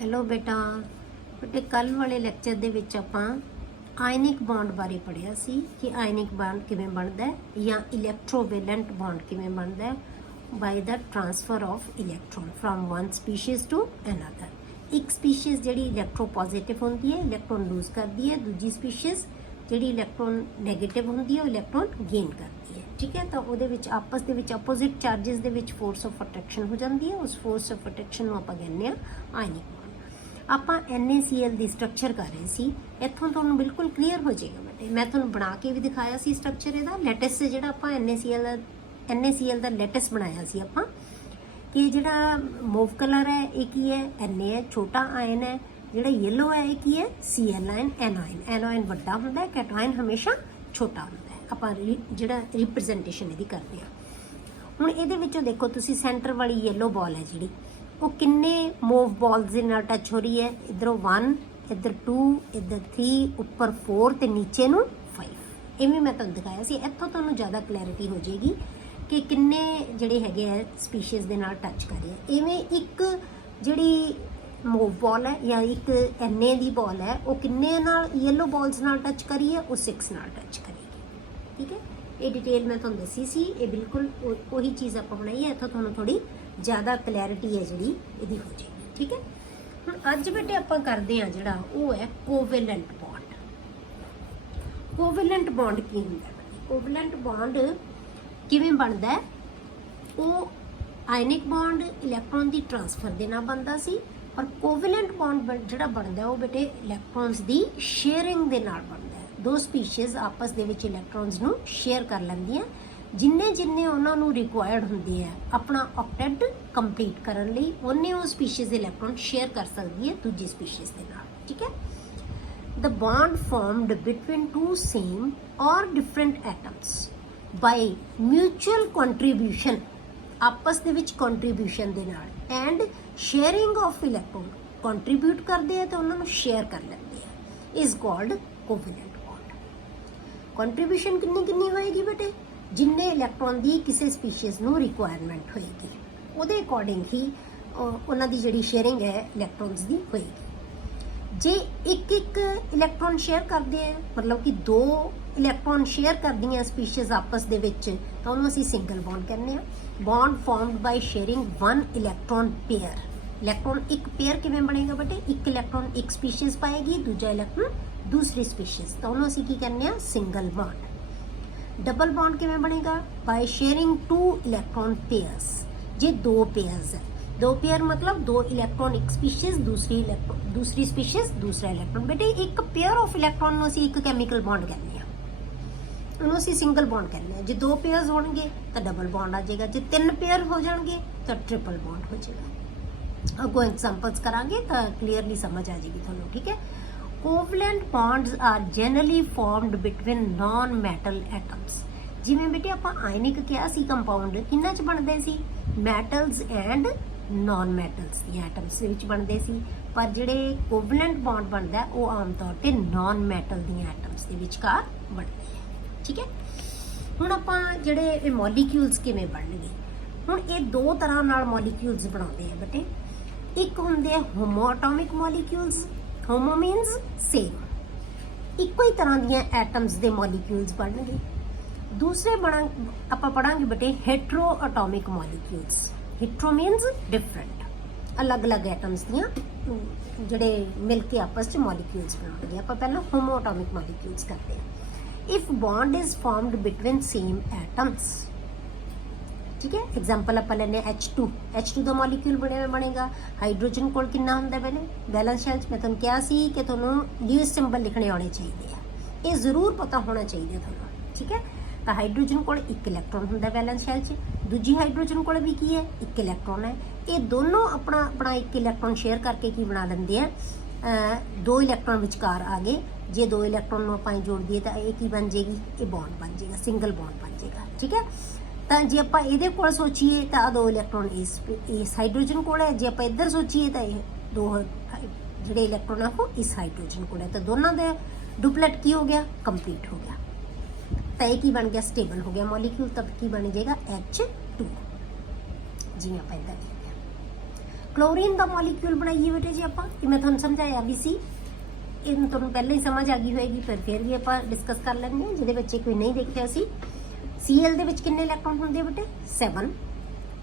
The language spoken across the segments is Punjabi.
हेलो बेटा बेटे कल वाले लैक्चर ਦੇ ਵਿੱਚ ਆਪਾਂ ਆਇਨਿਕ ਬੌਂਡ ਬਾਰੇ ਪੜ੍ਹਿਆ ਸੀ ਕਿ ਆਇਨਿਕ ਬੌਂਡ ਕਿਵੇਂ ਬਣਦਾ ਹੈ ਜਾਂ ਇਲੈਕਟ੍ਰੋਵੈਲੈਂਟ ਬੌਂਡ ਕਿਵੇਂ ਬਣਦਾ ਹੈ by the transfer of electron from one species to another. ਇੱਕ ਸਪੀਸ਼ੀਜ਼ ਜਿਹੜੀ ਇਲੈਕਟ੍ਰੋਪੋਜ਼ਿਟਿਵ ਹੁੰਦੀ ਹੈ ਇਲੈਕਟ੍ਰੋਨ ਲੂਜ਼ ਕਰਦੀ ਹੈ, ਦੂਜੀ ਸਪੀਸ਼ੀਜ਼ ਜਿਹੜੀ ਇਲੈਕਟ੍ਰੋਨ ਨੈਗੇਟਿਵ ਹੁੰਦੀ ਹੈ ਉਹ ਇਲੈਕਟ੍ਰੋਨ ਗੇਨ ਕਰਦੀ ਹੈ। ਠੀਕ ਹੈ, ਤਾਂ ਉਹਦੇ ਵਿੱਚ ਆਪਸ ਦੇ ਵਿੱਚ ਆਪੋਜ਼ਿਟ ਚਾਰजेस ਦੇ ਵਿੱਚ ਫੋਰਸ ਆਫ ਅਟਰੈਕਸ਼ਨ ਹੋ ਜਾਂਦੀ ਹੈ। ਉਸ ਫੋਰਸ ਆਫ ਅਟਰੈਕਸ਼ਨ ਨੂੰ ਆਪਾਂ ਕਹਿੰਦੇ ਆ ਆਇਨਿਕ। ਆਪਾਂ NaCl ਦੀ ਸਟਰਕਚਰ ਕਰ ਰਹੇ ਸੀ, ਇੱਥੋਂ ਤੁਹਾਨੂੰ ਬਿਲਕੁਲ ਕਲੀਅਰ ਹੋ ਜਾਏਗਾ ਬੇਟੇ। ਮੈਂ ਤੁਹਾਨੂੰ ਬਣਾ ਕੇ ਵੀ ਦਿਖਾਇਆ ਸੀ ਸਟਰਕਚਰ ਇਹਦਾ। ਲੈਟਿਸ ਜਿਹੜਾ ਆਪਾਂ NaCl ਦਾ ਲੈਟਿਸ ਬਣਾਇਆ ਸੀ ਆਪਾਂ ਕਿ ਜਿਹੜਾ ਮੂਵ ਕਲਰ ਹੈ ਇਹ ਕੀ ਹੈ, Na ਹੈ, ਛੋਟਾ ਆਇਨ ਹੈ। ਜਿਹੜਾ ਯੈਲੋ ਹੈ ਇਹ ਕੀ ਹੈ, Cl ਆਇਨ, ਐਨੋਇਨ ਵੱਡਾ ਹੁੰਦਾ ਹੈ, ਕੈਟਾਇਨ ਹਮੇਸ਼ਾ ਛੋਟਾ ਹੁੰਦਾ ਹੈ। ਆਪਾਂ ਜਿਹੜਾ ਰਿਪਰੈਜ਼ੈਂਟੇਸ਼ਨ ਇਹਦੀ ਕਰਦੇ ਹਾਂ। ਹੁਣ ਇਹਦੇ ਵਿੱਚੋਂ ਦੇਖੋ ਤੁਸੀਂ ਸੈਂਟਰ ਵਾਲੀ ਯੈਲੋ ਬਾਲ ਹੈ ਜਿਹੜੀ ਉਹ ਕਿੰਨੇ ਮੂਵ ਬਾਲਸ ਦੇ ਨਾਲ ਟੱਚ ਹੋ ਰਹੀ ਹੈ। ਇੱਧਰੋਂ 1, ਇੱਧਰ 2, ਇੱਧਰ 3, ਉੱਪਰ 4 ਤੇ ਨੀਚੇ ਨੂੰ 5। ਇਵੇਂ ਮੈਂ ਤੁਹਾਨੂੰ ਦਿਖਾਇਆ ਸੀ। ਇੱਥੋਂ ਤੁਹਾਨੂੰ ਜ਼ਿਆਦਾ ਕਲੈਰਿਟੀ ਹੋ ਜਾਏਗੀ ਕਿ ਕਿੰਨੇ ਜਿਹੜੇ ਹੈਗੇ ਆ ਸਪੀਸ਼ੀਜ਼ ਦੇ ਨਾਲ ਟੱਚ ਕਰ ਰਹੇ ਆ। ਇਵੇਂ ਇੱਕ ਜਿਹੜੀ ਮੂਵ ਬਾਲ ਹੈ ਜਾਂ ਇੱਕ Na ਦੀ ਬਾਲ ਹੈ ਉਹ ਕਿੰਨੇ ਨਾਲ ਯੈਲੋ ਬਾਲਸ ਨਾਲ ਟੱਚ ਕਰੀ ਹੈ, ਉਹ 6 ਨਾਲ ਟੱਚ ਕਰੇਗੀ। ਠੀਕ ਹੈ, ਇਹ ਡਿਟੇਲ ਮੈਂ ਤੁਹਾਨੂੰ ਦੱਸੀ ਸੀ। ਇਹ ਬਿਲਕੁਲ ਉਹੀ ਚੀਜ਼ ਆਪਾਂ ਬਣਾਈ ਹੈ। ਇੱਥੋਂ ਤੁਹਾਨੂੰ ਥੋੜੀ ਜ਼ਿਆਦਾ ਕਲੈਰਿਟੀ ਹੈ ਜਿਹੜੀ ਇਹਦੀ ਹੋ ਜਾਏਗੀ। ਠੀਕ ਹੈ, ਹੁਣ ਅੱਜ ਬੇਟੇ ਆਪਾਂ ਕਰਦੇ ਆ ਜਿਹੜਾ ਉਹ ਹੈ ਕੋਵੈਲੈਂਟ ਬੌਂਡ। ਕੋਵੈਲੈਂਟ ਬੌਂਡ ਕੀ ਹੁੰਦਾ ਹੈ? ਕੋਵੈਲੈਂਟ ਬੌਂਡ ਕਿਵੇਂ ਬਣਦਾ ਹੈ? ਉਹ ਆਇਨਿਕ ਬੌਂਡ ਇਲੈਕਟ੍ਰੋਨ ਦੀ ਟ੍ਰਾਂਸਫਰ ਦੇ ਨਾਲ ਬਣਦਾ ਸੀ, ਪਰ ਕੋਵੈਲੈਂਟ ਬੌਂਡ ਜਿਹੜਾ ਬਣਦਾ ਉਹ ਬੇਟੇ ਇਲੈਕਟ੍ਰੋਨਸ ਦੀ ਸ਼ੇਅਰਿੰਗ ਦੇ ਨਾਲ ਬਣਦਾ ਹੈ। ਦੋ ਸਪੀਸ਼ੀਜ਼ ਆਪਸ ਦੇ ਵਿੱਚ ਇਲੈਕਟ੍ਰੋਨਸ ਨੂੰ ਸ਼ੇਅਰ ਕਰ ਲੈਂਦੀਆਂ ਜਿੰਨੇ ਉਹਨਾਂ ਨੂੰ ਰਿਕੁਆਇਰਡ ਹੁੰਦੇ ਆ ਆਪਣਾ ਆਕਟੈਟ ਕੰਪਲੀਟ ਕਰਨ ਲਈ, ਉਹਨੇ ਉਹ ਸਪੀਸ਼ੀਜ਼ ਇਲੈਕਟ੍ਰੋਨ ਸ਼ੇਅਰ ਕਰ ਸਕਦੀ ਹੈ ਦੂਜੀ ਸਪੀਸ਼ੀਜ਼ ਦੇ ਨਾਲ। ਠੀਕ ਹੈ, the bond formed between two same or different atoms by mutual contribution, ਆਪਸ ਦੇ ਵਿੱਚ ਕੰਟਰੀਬਿਊਸ਼ਨ ਦੇ ਨਾਲ, and sharing of electron, contribute ਕਰਦੇ ਆ ਤੇ ਉਹਨਾਂ ਨੂੰ ਸ਼ੇਅਰ ਕਰ ਲੈਂਦੇ ਆ, is called covalent bond. Contribution ਕਿੰਨੀ ਹੋਏਗੀ ਬੇਟੇ? ਜਿੰਨੇ ਇਲੈਕਟ੍ਰੋਨ ਦੀ ਕਿਸੇ ਸਪੀਸ਼ੀਜ਼ ਨੂੰ ਰਿਕੁਆਇਰਮੈਂਟ ਹੋਏਗੀ ਉਹਦੇ ਅਕੋਰਡਿੰਗ ਹੀ ਉਹਨਾਂ ਦੀ ਜਿਹੜੀ ਸ਼ੇਅਰਿੰਗ ਹੈ ਇਲੈਕਟ੍ਰੋਨਸ ਦੀ ਹੋਏਗੀ। ਜੇ ਇੱਕ ਇਲੈਕਟ੍ਰੋਨ ਸ਼ੇਅਰ ਕਰਦੇ ਆ, ਮਤਲਬ ਕਿ 2 ਇਲੈਕਟ੍ਰੋਨ ਸ਼ੇਅਰ ਕਰਦੀਆਂ ਸਪੀਸ਼ੀਜ਼ ਆਪਸ ਦੇ ਵਿੱਚ, ਤਾਂ ਉਹਨੂੰ ਅਸੀਂ ਸਿੰਗਲ ਬੌਂਡ ਕਹਿੰਦੇ ਆ। ਬੌਂਡ ਫਾਰਮਡ ਬਾਈ ਸ਼ੇਅਰਿੰਗ 1 ਇਲੈਕਟ੍ਰੋਨ ਪੇਅਰ। ਇਲੈਕਟ੍ਰੋਨ ਇੱਕ ਪੇਅਰ ਕਿਵੇਂ ਬਣੇਗਾ ਬੇਟੇ? ਇੱਕ ਇਲੈਕਟ੍ਰੋਨ ਇੱਕ ਸਪੀਸ਼ੀਜ਼ ਪਾਏਗੀ, ਦੂਜਾ ਇਲੈਕਟ੍ਰੋਨ ਦੂਸਰੀ ਸਪੀਸ਼ੀਜ਼, ਤਾਂ ਉਹਨੂੰ ਅਸੀਂ ਕੀ ਕਹਿੰਦੇ ਆ? Single bond. ਡਬਲ ਬੌਂਡ ਕਿਵੇਂ ਬਣੇਗਾ? ਬਾਈ ਸ਼ੇਅਰਿੰਗ 2 ਇਲੈਕਟ੍ਰੋਨ ਪੇਅਰਸ। ਜੇ 2 ਪੇਅਰਸ ਹੈ, 2 ਪੇਅਰ ਮਤਲਬ 2 ਇਲੈਕਟ੍ਰੋਨ ਇੱਕ ਸਪੀਸ਼ੀਜ਼, ਦੂਸਰੀ ਸਪੀਸ਼ੀਜ਼ ਦੂਸਰਾ ਇਲੈਕਟ੍ਰੋਨ। ਬੇਟੇ ਇੱਕ ਪੇਅਰ ਆਫ ਇਲੈਕਟ੍ਰੋਨ ਨੂੰ ਅਸੀਂ ਇੱਕ ਕੈਮੀਕਲ ਬੌਂਡ ਕਹਿੰਦੇ ਆ, ਉਹਨੂੰ ਅਸੀਂ ਸਿੰਗਲ ਬੌਂਡ ਕਹਿੰਦੇ ਆ। ਜੇ 2 ਪੇਅਰਸ ਹੋਣਗੇ ਤਾਂ ਡਬਲ ਬੌਂਡ ਆ ਜਾਏਗਾ, ਜੇ 3 ਪੇਅਰ ਹੋ ਜਾਣਗੇ ਤਾਂ ਟ੍ਰਿਪਲ ਬੌਂਡ ਹੋ ਜਾਏਗਾ। ਅੱਗੋਂ ਐਗਜ਼ਾਮਪਲਸ ਕਰਾਂਗੇ ਤਾਂ ਕਲੀਅਰਲੀ ਸਮਝ ਆ ਜਾਏਗੀ ਤੁਹਾਨੂੰ। ਠੀਕ ਹੈ, covalent bonds are generally formed between non metal atoms. ਜਿਵੇਂ ਬੇਟੇ ਆਪਾਂ ਆਇਨਿਕ ਕਿਹਾ ਸੀ ਕੰਪਾਊਂਡ ਕਿੰਨਾ ਚ ਬਣਦੇ ਸੀ? ਮੈਟਲਸ ਐਂਡ ਨਾਨ ਮੈਟਲਸ ਦੀਆਂ ਐਟਮਸ ਦੇ ਵਿੱਚ ਬਣਦੇ ਸੀ, ਪਰ ਜਿਹੜੇ ਕੋਵੈਲੈਂਟ ਬੌਂਡ ਬਣਦਾ ਉਹ ਆਮ ਤੌਰ ਤੇ ਨਾਨ ਮੈਟਲ ਦੀਆਂ ਐਟਮਸ ਦੇ ਵਿਚਕਾਰ ਬਣਦੇ ਹੈ। ਠੀਕ ਹੈ, ਹੁਣ ਆਪਾਂ ਜਿਹੜੇ ਇਹ ਮੋਲੀਕਿਊਲਸ ਕਿਵੇਂ ਬਣਨਗੇ? ਹੁਣ ਇਹ 2 ਤਰ੍ਹਾਂ ਨਾਲ ਮੋਲੀਕਿਊਲਸ ਬਣਾਉਂਦੇ ਆ ਬੇਟੇ। ਇੱਕ ਹੁੰਦੇ ਆ ਹੋਮੋਐਟੋਮਿਕ ਮੋਲੀਕਿਊਲਸ। ਹੋਮੋ ਮੀਨਸ ਸੇਮ, ਇੱਕੋ ਹੀ ਤਰ੍ਹਾਂ ਦੀਆਂ ਐਟਮਸ ਦੇ ਮੋਲੀਕਿਊਲਸ ਬਣਨਗੇ। ਦੂਸਰੇ ਆਪਾਂ ਪੜਾਂਗੇ ਬੇਟੇ ਹੈਟਰੋ ਐਟੋਮਿਕ ਮੋਲੀਕਿਊਲਸ। ਹੈਟਰੋ ਮੀਨਸ ਡਿਫਰੈਂਟ, ਅਲੱਗ-ਅਲੱਗ ਐਟਮਸ ਦੀਆਂ ਜਿਹੜੇ ਮਿਲ ਕੇ ਆਪਸ 'ਚ ਮੋਲੀਕਿਊਲਸ ਬਣਾਉਣਗੇ। ਆਪਾਂ ਪਹਿਲਾਂ ਹੋਮੋ ਐਟੋਮਿਕ ਮੋਲੀਕਿਊਲਸ ਕਰਦੇ ਹਾਂ। If bond is formed between same atoms. ਠੀਕ ਹੈ, ਐਗਜ਼ਾਮਪਲ ਆਪਾਂ ਲੈਂਦੇ ਹਾਂ H2 ਦਾ ਮੋਲੀਕਿਊਲ ਬਣੇਗਾ। ਹਾਈਡਰੋਜਨ ਕੋਲ ਕਿੰਨਾ ਹੁੰਦਾ ਪਹਿਲੇ ਬੈਲੈਂਸ ਸ਼ੈਲ 'ਚ? ਮੈਂ ਤੁਹਾਨੂੰ ਕਿਹਾ ਸੀ ਕਿ ਤੁਹਾਨੂੰ ਲਿਊਇਸ ਸਿੰਬਲ ਲਿਖਣੇ ਆਉਣੇ ਚਾਹੀਦੇ ਆ, ਇਹ ਜ਼ਰੂਰ ਪਤਾ ਹੋਣਾ ਚਾਹੀਦਾ ਤੁਹਾਨੂੰ। ਠੀਕ ਹੈ, ਤਾਂ ਹਾਈਡਰੋਜਨ ਕੋਲ 1 ਇਲੈਕਟ੍ਰੋਨ ਹੁੰਦਾ ਬੈਲੈਂਸ ਸ਼ੈਲ 'ਚ, ਦੂਜੀ ਹਾਈਡਰੋਜਨ ਕੋਲ ਵੀ ਕੀ ਹੈ? 1 ਇਲੈਕਟ੍ਰੋਨ ਹੈ। ਇਹ ਦੋਨੋਂ ਆਪਣਾ 1 ਇਲੈਕਟ੍ਰੋਨ ਸ਼ੇਅਰ ਕਰਕੇ ਕੀ ਬਣਾ ਲੈਂਦੇ ਆ? 2 ਇਲੈਕਟ੍ਰੋਨ ਵਿਚਕਾਰ ਆ ਗਏ। ਜੇ 2 ਇਲੈਕਟ੍ਰੋਨ ਨੂੰ ਆਪਾਂ ਜੋੜ ਦਈਏ ਤਾਂ ਇਹ ਕੀ ਬਣ ਜਾਏਗੀ? ਇਹ ਬੌਂਡ ਬਣ ਜਾਏਗਾ, ਸਿੰਗਲ ਬੌਂਡ ਬਣ ਜਾਏਗਾ। ਠੀਕ ਹੈ, ਤਾਂ ਜੇ ਆਪਾਂ ਇਹਦੇ ਕੋਲ ਸੋਚੀਏ ਤਾਂ 2 ਇਲੈਕਟ੍ਰੋਨ ਇਸ ਹਾਈਡਰੋਜਨ ਕੋਲ ਹੈ। ਜੇ ਆਪਾਂ ਇੱਧਰ ਸੋਚੀਏ ਤਾਂ ਇਹ 2 ਜਿਹੜੇ ਇਲੈਕਟ੍ਰੋਨ ਆ ਉਹ ਇਸ ਹਾਈਡਰੋਜਨ ਕੋਲ ਹੈ। ਤਾਂ ਦੋਨਾਂ ਦਾ ਡੁਪਲੇਟ ਕੀ ਹੋ ਗਿਆ? ਕੰਪਲੀਟ ਹੋ ਗਿਆ। ਤਾਂ ਇਹ ਕੀ ਬਣ ਗਿਆ? ਸਟੇਬਲ ਹੋ ਗਿਆ ਮੋਲੀਕਿਊਲ। ਤਬ ਕੀ ਬਣ ਜਾਏਗਾ? H2, ਜਿਵੇਂ ਆਪਾਂ ਇੱਧਰ ਦੇਖਦੇ ਹਾਂ। क्लोरीन का मॉलिक्यूल बनाइए बेटे जी आप, मैं तुहानू समझाया भी सी, ਇਹਨੂੰ ਤੁਹਾਨੂੰ ਪਹਿਲਾਂ ਹੀ ਸਮਝ ਆ ਗਈ ਹੋਏਗੀ, ਫਿਰ ਵੀ ਆਪਾਂ ਡਿਸਕਸ ਕਰ ਲੈਂਦੇ ਹਾਂ ਜਿਹਦੇ ਬੱਚੇ ਕੋਈ ਨਹੀਂ ਦੇਖਿਆ ਸੀ। Cl ਦੇ ਵਿੱਚ ਕਿੰਨੇ ਇਲੈਕਟ੍ਰੋਨ ਹੁੰਦੇ ਬੇਟੇ 7,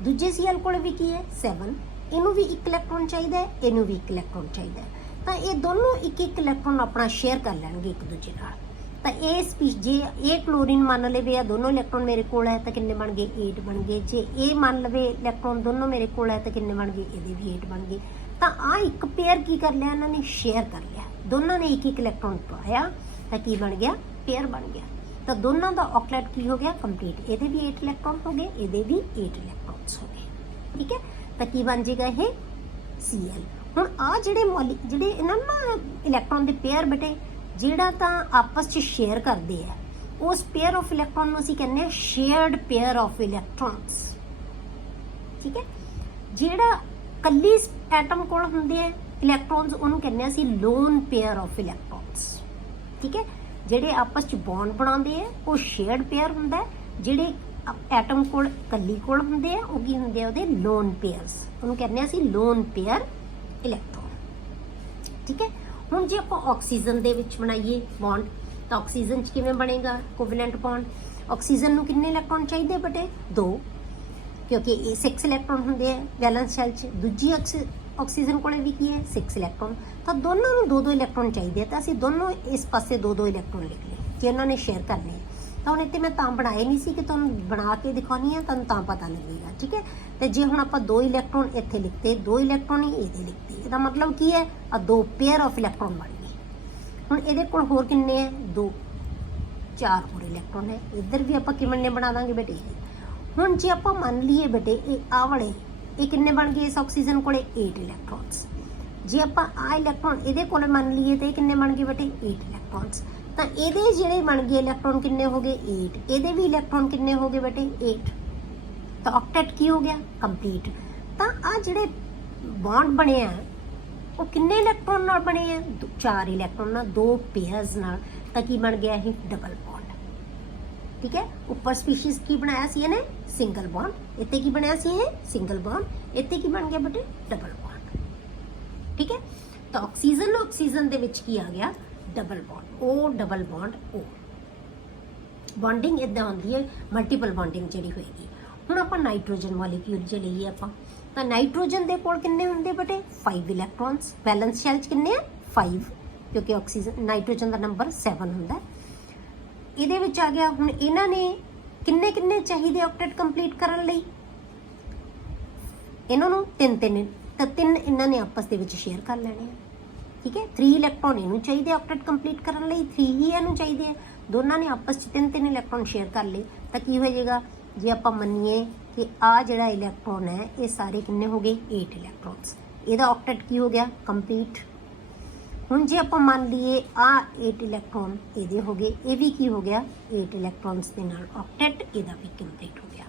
ਦੂਜੇ Cl ਕੋਲ ਵੀ ਕੀ ਹੈ 7, ਇਹਨੂੰ ਵੀ ਇੱਕ ਇਲੈਕਟ੍ਰੋਨ ਚਾਹੀਦਾ ਹੈ, ਇਹਨੂੰ ਵੀ ਇੱਕ ਇਲੈਕਟ੍ਰੋਨ ਚਾਹੀਦਾ ਹੈ, ਤਾਂ ਇਹ ਦੋਨੋਂ ਇੱਕ ਇੱਕ ਇਲੈਕਟ੍ਰੋਨ ਆਪਣਾ ਸ਼ੇਅਰ ਕਰ ਲੈਣਗੇ ਇੱਕ ਦੂਜੇ ਨਾਲ। ਤਾਂ ਇਹ ਜੇ ਇਹ ਕਲੋਰੀਨ ਮੰਨ ਲਵੇ ਆ ਦੋਨੋਂ ਇਲੈਕਟ੍ਰੋਨ ਮੇਰੇ ਕੋਲ ਹੈ ਤਾਂ ਕਿੰਨੇ ਬਣ ਗਏ 8 ਬਣ ਗਏ, ਜੇ ਇਹ ਮੰਨ ਲਵੇ ਇਲੈਕਟ੍ਰੋਨ ਦੋਨੋਂ ਮੇਰੇ ਕੋਲ ਹੈ ਤਾਂ ਕਿੰਨੇ ਬਣ ਗਏ, ਇਹਦੇ ਵੀ 8 ਬਣ ਗਏ। ਤਾਂ ਆ ਇੱਕ ਪੇਅਰ ਕੀ ਕਰ ਲਿਆ ਇਹਨਾਂ ਨੇ, ਸ਼ੇਅਰ ਕਰ ਲਿਆ, ਦੋਨਾਂ ਨੇ ਇੱਕ ਇੱਕ ਇਲੈਕਟ੍ਰੋਨ ਪਾਇਆ ਤਾਂ ਕੀ ਬਣ ਗਿਆ, ਪੇਅਰ ਬਣ ਗਿਆ। ਤਾਂ ਦੋਨਾਂ ਦਾ ਆਕਲੇਟ ਕੀ ਹੋ ਗਿਆ, ਕੰਪਲੀਟ, ਇਹਦੇ ਵੀ 8 ਇਲੈਕਟ੍ਰੋਨ ਹੋ ਗਏ, ਇਹਦੇ ਵੀ 8 ਇਲੈਕਟ੍ਰੋਨਸ ਹੋ ਗਏ, ਠੀਕ ਹੈ। ਤਾਂ ਕੀ ਬਣ ਜਾਏਗਾ ਇਹ Cl। ਹੁਣ ਆ ਜਿਹੜੇ ਇਹਨਾਂ ਨਾ ਇਲੈਕਟ੍ਰੋਨ ਦੇ ਪੇਅਰ ਬੇਟੇ ਜਿਹੜਾ ਤਾਂ ਆਪਸ 'ਚ ਸ਼ੇਅਰ ਕਰਦੇ ਆ, ਉਸ ਪੇਅਰ ਆਫ ਇਲੈਕਟ੍ਰੋਨ ਨੂੰ ਅਸੀਂ ਕਹਿੰਦੇ ਆ ਸ਼ੇਅਰਡ ਪੇਅਰ ਆਫ ਇਲੈਕਟ੍ਰੋਨਸ, ਠੀਕ ਹੈ। ਜਿਹੜਾ ਕੱਲੀ ਐਟਮ ਕੋਲ ਹੁੰਦੇ ਆ ਇਲੈਕਟ੍ਰੋਨਸ ਉਹਨੂੰ ਕਹਿੰਦੇ ਆ ਅਸੀਂ ਲੋਨ ਪੇਅਰ ਆਫ ਇਲੈਕਟ੍ਰੋਨਸ, ਠੀਕ ਹੈ। ਜਿਹੜੇ ਆਪਸ 'ਚ ਬੌਂਡ ਬਣਾਉਂਦੇ ਆ ਉਹ ਸ਼ੇਅਰਡ ਪੇਅਰ ਹੁੰਦਾ, ਜਿਹੜੇ ਐਟਮ ਕੋਲ ਕੱਲੀ ਕੋਲ ਹੁੰਦੇ ਆ ਉਹ ਕੀ ਹੁੰਦੇ ਆ, ਉਹਦੇ ਲੋਨ ਪੇਅਰਸ, ਉਹਨੂੰ ਕਹਿੰਦੇ ਆ ਅਸੀਂ ਲੋਨ ਪੇਅਰ ਇਲੈਕਟ੍ਰੋਨ, ਠੀਕ ਹੈ। ਹੁਣ ਜੇ ਆਪਾਂ ਆਕਸੀਜਨ ਦੇ ਵਿੱਚ ਬਣਾਈਏ ਬੌਂਡ ਤਾਂ ਆਕਸੀਜਨ 'ਚ ਕਿਵੇਂ ਬਣੇਗਾ ਕੋਵੈਲੈਂਟ ਬੌਂਡ, ਆਕਸੀਜਨ ਨੂੰ ਕਿੰਨੇ ਇਲੈਕਟ੍ਰੋਨ ਚਾਹੀਦੇ ਬੇਟੇ 2, ਕਿਉਂਕਿ ਇਹ 6 ਇਲੈਕਟ੍ਰੋਨ ਹੁੰਦੇ ਆ ਵੈਲੈਂਸ ਸ਼ੈਲ 'ਚ, ਦੂਜੀ ਆਕਸੀਜਨ ਕੋਲੇ ਵੀ ਕੀ ਹੈ 6 ਇਲੈਕਟ੍ਰੋਨ, ਤਾਂ ਦੋਨਾਂ ਨੂੰ 2-2 ਇਲੈਕਟ੍ਰੋਨ ਚਾਹੀਦੇ ਆ, ਤਾਂ ਅਸੀਂ ਦੋਨੋਂ ਇਸ ਪਾਸੇ 2-2 ਇਲੈਕਟ੍ਰੋਨ ਲਿਖ ਲਏ ਜੇ ਉਹਨਾਂ ਨੇ ਸ਼ੇਅਰ ਕਰਨੇ ਆ। ਤਾਂ ਹੁਣ ਇੱਥੇ ਮੈਂ ਤਾਂ ਬਣਾਏ ਨਹੀਂ ਸੀ ਕਿ ਤੁਹਾਨੂੰ ਬਣਾ ਕੇ ਦਿਖਾਉਣੀ ਆ, ਤੁਹਾਨੂੰ ਤਾਂ ਪਤਾ ਲੱਗੇਗਾ, ਠੀਕ ਹੈ। ਤੇ ਜੇ ਹੁਣ ਆਪਾਂ 2 ਇਲੈਕਟ੍ਰੋਨ ਇੱਥੇ ਲਿਖਤੇ, 2 ਇਲੈਕਟ੍ਰੋਨ ਹੀ ਇਹਦੇ ਲਿਖਤੇ, ਇਹਦਾ ਮਤਲਬ ਕੀ ਹੈ ਆ 2 ਪੇਅਰ ਆਫ ਇਲੈਕਟ੍ਰੋਨ ਬਣ ਗਏ। ਹੁਣ ਇਹਦੇ ਕੋਲ ਹੋਰ ਕਿੰਨੇ ਹੈ 2, 4 ਹੋਰ ਇਲੈਕਟ੍ਰੋਨ ਹੈ, ਇੱਧਰ ਵੀ ਆਪਾਂ ਕਿਵੇਂ ਨੇ ਬਣਾ ਦਾਂਗੇ ਬੇਟੇ। ਹੁਣ ਜੇ ਆਪਾਂ ਮੰਨ ਲਈਏ ਬੇਟੇ ਇਹ ਆ ਵਾਲੇ ਇਹ ਕਿੰਨੇ ਬਣ ਗਏ ਇਸ ਆਕਸੀਜਨ ਕੋਲੇ 8 ਇਲੈਕਟ੍ਰੋਨਸ, ਜੇ ਆਪਾਂ ਆ ਇਲੈਕਟ੍ਰੋਨ ਇਹਦੇ ਕੋਲੇ ਮੰਨ ਲਈਏ ਤਾਂ ਇਹ ਕਿੰਨੇ ਬਣ ਗਏ ਬੇਟੇ 8 ਇਲੈਕਟ੍ਰੋਨਸ, ਤਾਂ ਇਹਦੇ ਜਿਹੜੇ ਬਣ ਗਏ ਇਲੈਕਟ੍ਰੋਨ ਕਿੰਨੇ ਹੋ ਗਏ 8, ਇਹਦੇ ਵੀ ਇਲੈਕਟ੍ਰੋਨ ਕਿੰਨੇ ਹੋ ਗਏ ਬੇਟੇ 8, ਤਾਂ ਆਕਟੇਟ ਕੀ ਹੋ ਗਿਆ ਕੰਪਲੀਟ। ਤਾਂ ਆ ਜਿਹੜੇ ਬੌਂਡ ਬਣੇ ਆ ਉਹ ਕਿੰਨੇ ਇਲੈਕਟ੍ਰੋਨ ਨਾਲ ਬਣੇ ਆ 4 ਇਲੈਕਟ੍ਰੋਨ ਨਾਲ, 2 ਪੇਅਰਸ ਨਾਲ, ਤਾਂ ਕੀ ਬਣ ਗਿਆ ਇਹ ਡਬਲ ਬੌਂਡ, ਠੀਕ ਹੈ। ਉੱਪਰ ਸਪੀਸ਼ੀਜ਼ ਕੀ ਬਣਾਇਆ ਸੀ ਇਹਨੇ ਸਿੰਗਲ ਬੌਂਡ, ਇੱਥੇ ਕੀ ਬਣਿਆ ਸੀ ਇਹ ਸਿੰਗਲ ਬੌਂਡ, ਇੱਥੇ ਕੀ ਬਣ ਗਿਆ ਬੇਟੇ ਡਬਲ ਬੌਂਡ, ਠੀਕ ਹੈ। ਤਾਂ ਆਕਸੀਜਨ ਦੇ ਵਿੱਚ ਕੀ ਆ ਗਿਆ double bond, O double bond O। Bonding ਇਦਾਂ ਹੁੰਦੀ ਹੈ ਮਲਟੀਪਲ ਬੌਂਡਿੰਗ ਜਿਹੜੀ ਹੋਏਗੀ। ਹੁਣ ਆਪਾਂ ਨਾਈਟ੍ਰੋਜਨ ਮੋਲੀਕਿਊਲ ਜੇ ਲਈਏ ਆਪਾਂ, ਤਾਂ ਨਾਈਟ੍ਰੋਜਨ ਦੇ ਕੋਲ ਕਿੰਨੇ ਹੁੰਦੇ ਬੇਟੇ 5 ਇਲੈਕਟ੍ਰੋਨਸ, ਵੈਲੈਂਸ ਸ਼ੈਲ 'ਚ ਕਿੰਨੇ ਆ 5, ਕਿਉਂਕਿ ਆਕਸੀਜਨ ਨਾਈਟ੍ਰੋਜਨ ਦਾ ਨੰਬਰ 7 ਹੁੰਦਾ। ਇਹਦੇ ਵਿੱਚ ਆ ਗਿਆ ਹੁਣ ਇਹਨਾਂ ਨੇ ਕਿੰਨੇ ਚਾਹੀਦੇ ਆਕਟੇਟ ਕੰਪਲੀਟ ਕਰਨ ਲਈ, ਇਹਨਾਂ ਨੂੰ 3 ਤਾਂ 3 ਇਹਨਾਂ ਨੇ ਆਪਸ ਦੇ ਵਿੱਚ ਸ਼ੇਅਰ ਕਰ ਲੈਣੇ ਆ, ਠੀਕ ਹੈ। 3 ਇਲੈਕਟ੍ਰੋਨ ਇਹਨੂੰ ਚਾਹੀਦੇ ਆਕਟੇਟ ਕੰਪਲੀਟ ਕਰਨ ਲਈ, 3 ਹੀ ਇਹਨੂੰ ਚਾਹੀਦੇ ਆ, ਦੋਨਾਂ ਨੇ ਆਪਸ 'ਚ 3 ਇਲੈਕਟ੍ਰੋਨ ਸ਼ੇਅਰ ਕਰ ਲਏ। ਤਾਂ ਕੀ ਹੋ ਜਾਏਗਾ ਜੇ ਆਪਾਂ ਮੰਨੀਏ ਕਿ ਆ ਜਿਹੜਾ ਇਲੈਕਟ੍ਰੋਨ ਹੈ ਇਹ ਸਾਰੇ ਕਿੰਨੇ ਹੋ ਗਏ 8 ਇਲੈਕਟ੍ਰੋਨਸ, ਇਹਦਾ ਆਕਟੇਟ ਕੀ ਹੋ ਗਿਆ ਕੰਪਲੀਟ। ਹੁਣ ਜੇ ਆਪਾਂ ਮੰਨ ਲਈਏ ਆ 8 ਇਲੈਕਟ੍ਰੋਨ ਇਹਦੇ ਹੋ ਗਏ, ਇਹ ਵੀ ਕੀ ਹੋ ਗਿਆ 8 ਇਲੈਕਟ੍ਰੋਨਸ ਦੇ ਨਾਲ ਆਕਟੇਟ ਇਹਦਾ ਵੀ ਕੰਪਲੀਟ ਹੋ ਗਿਆ।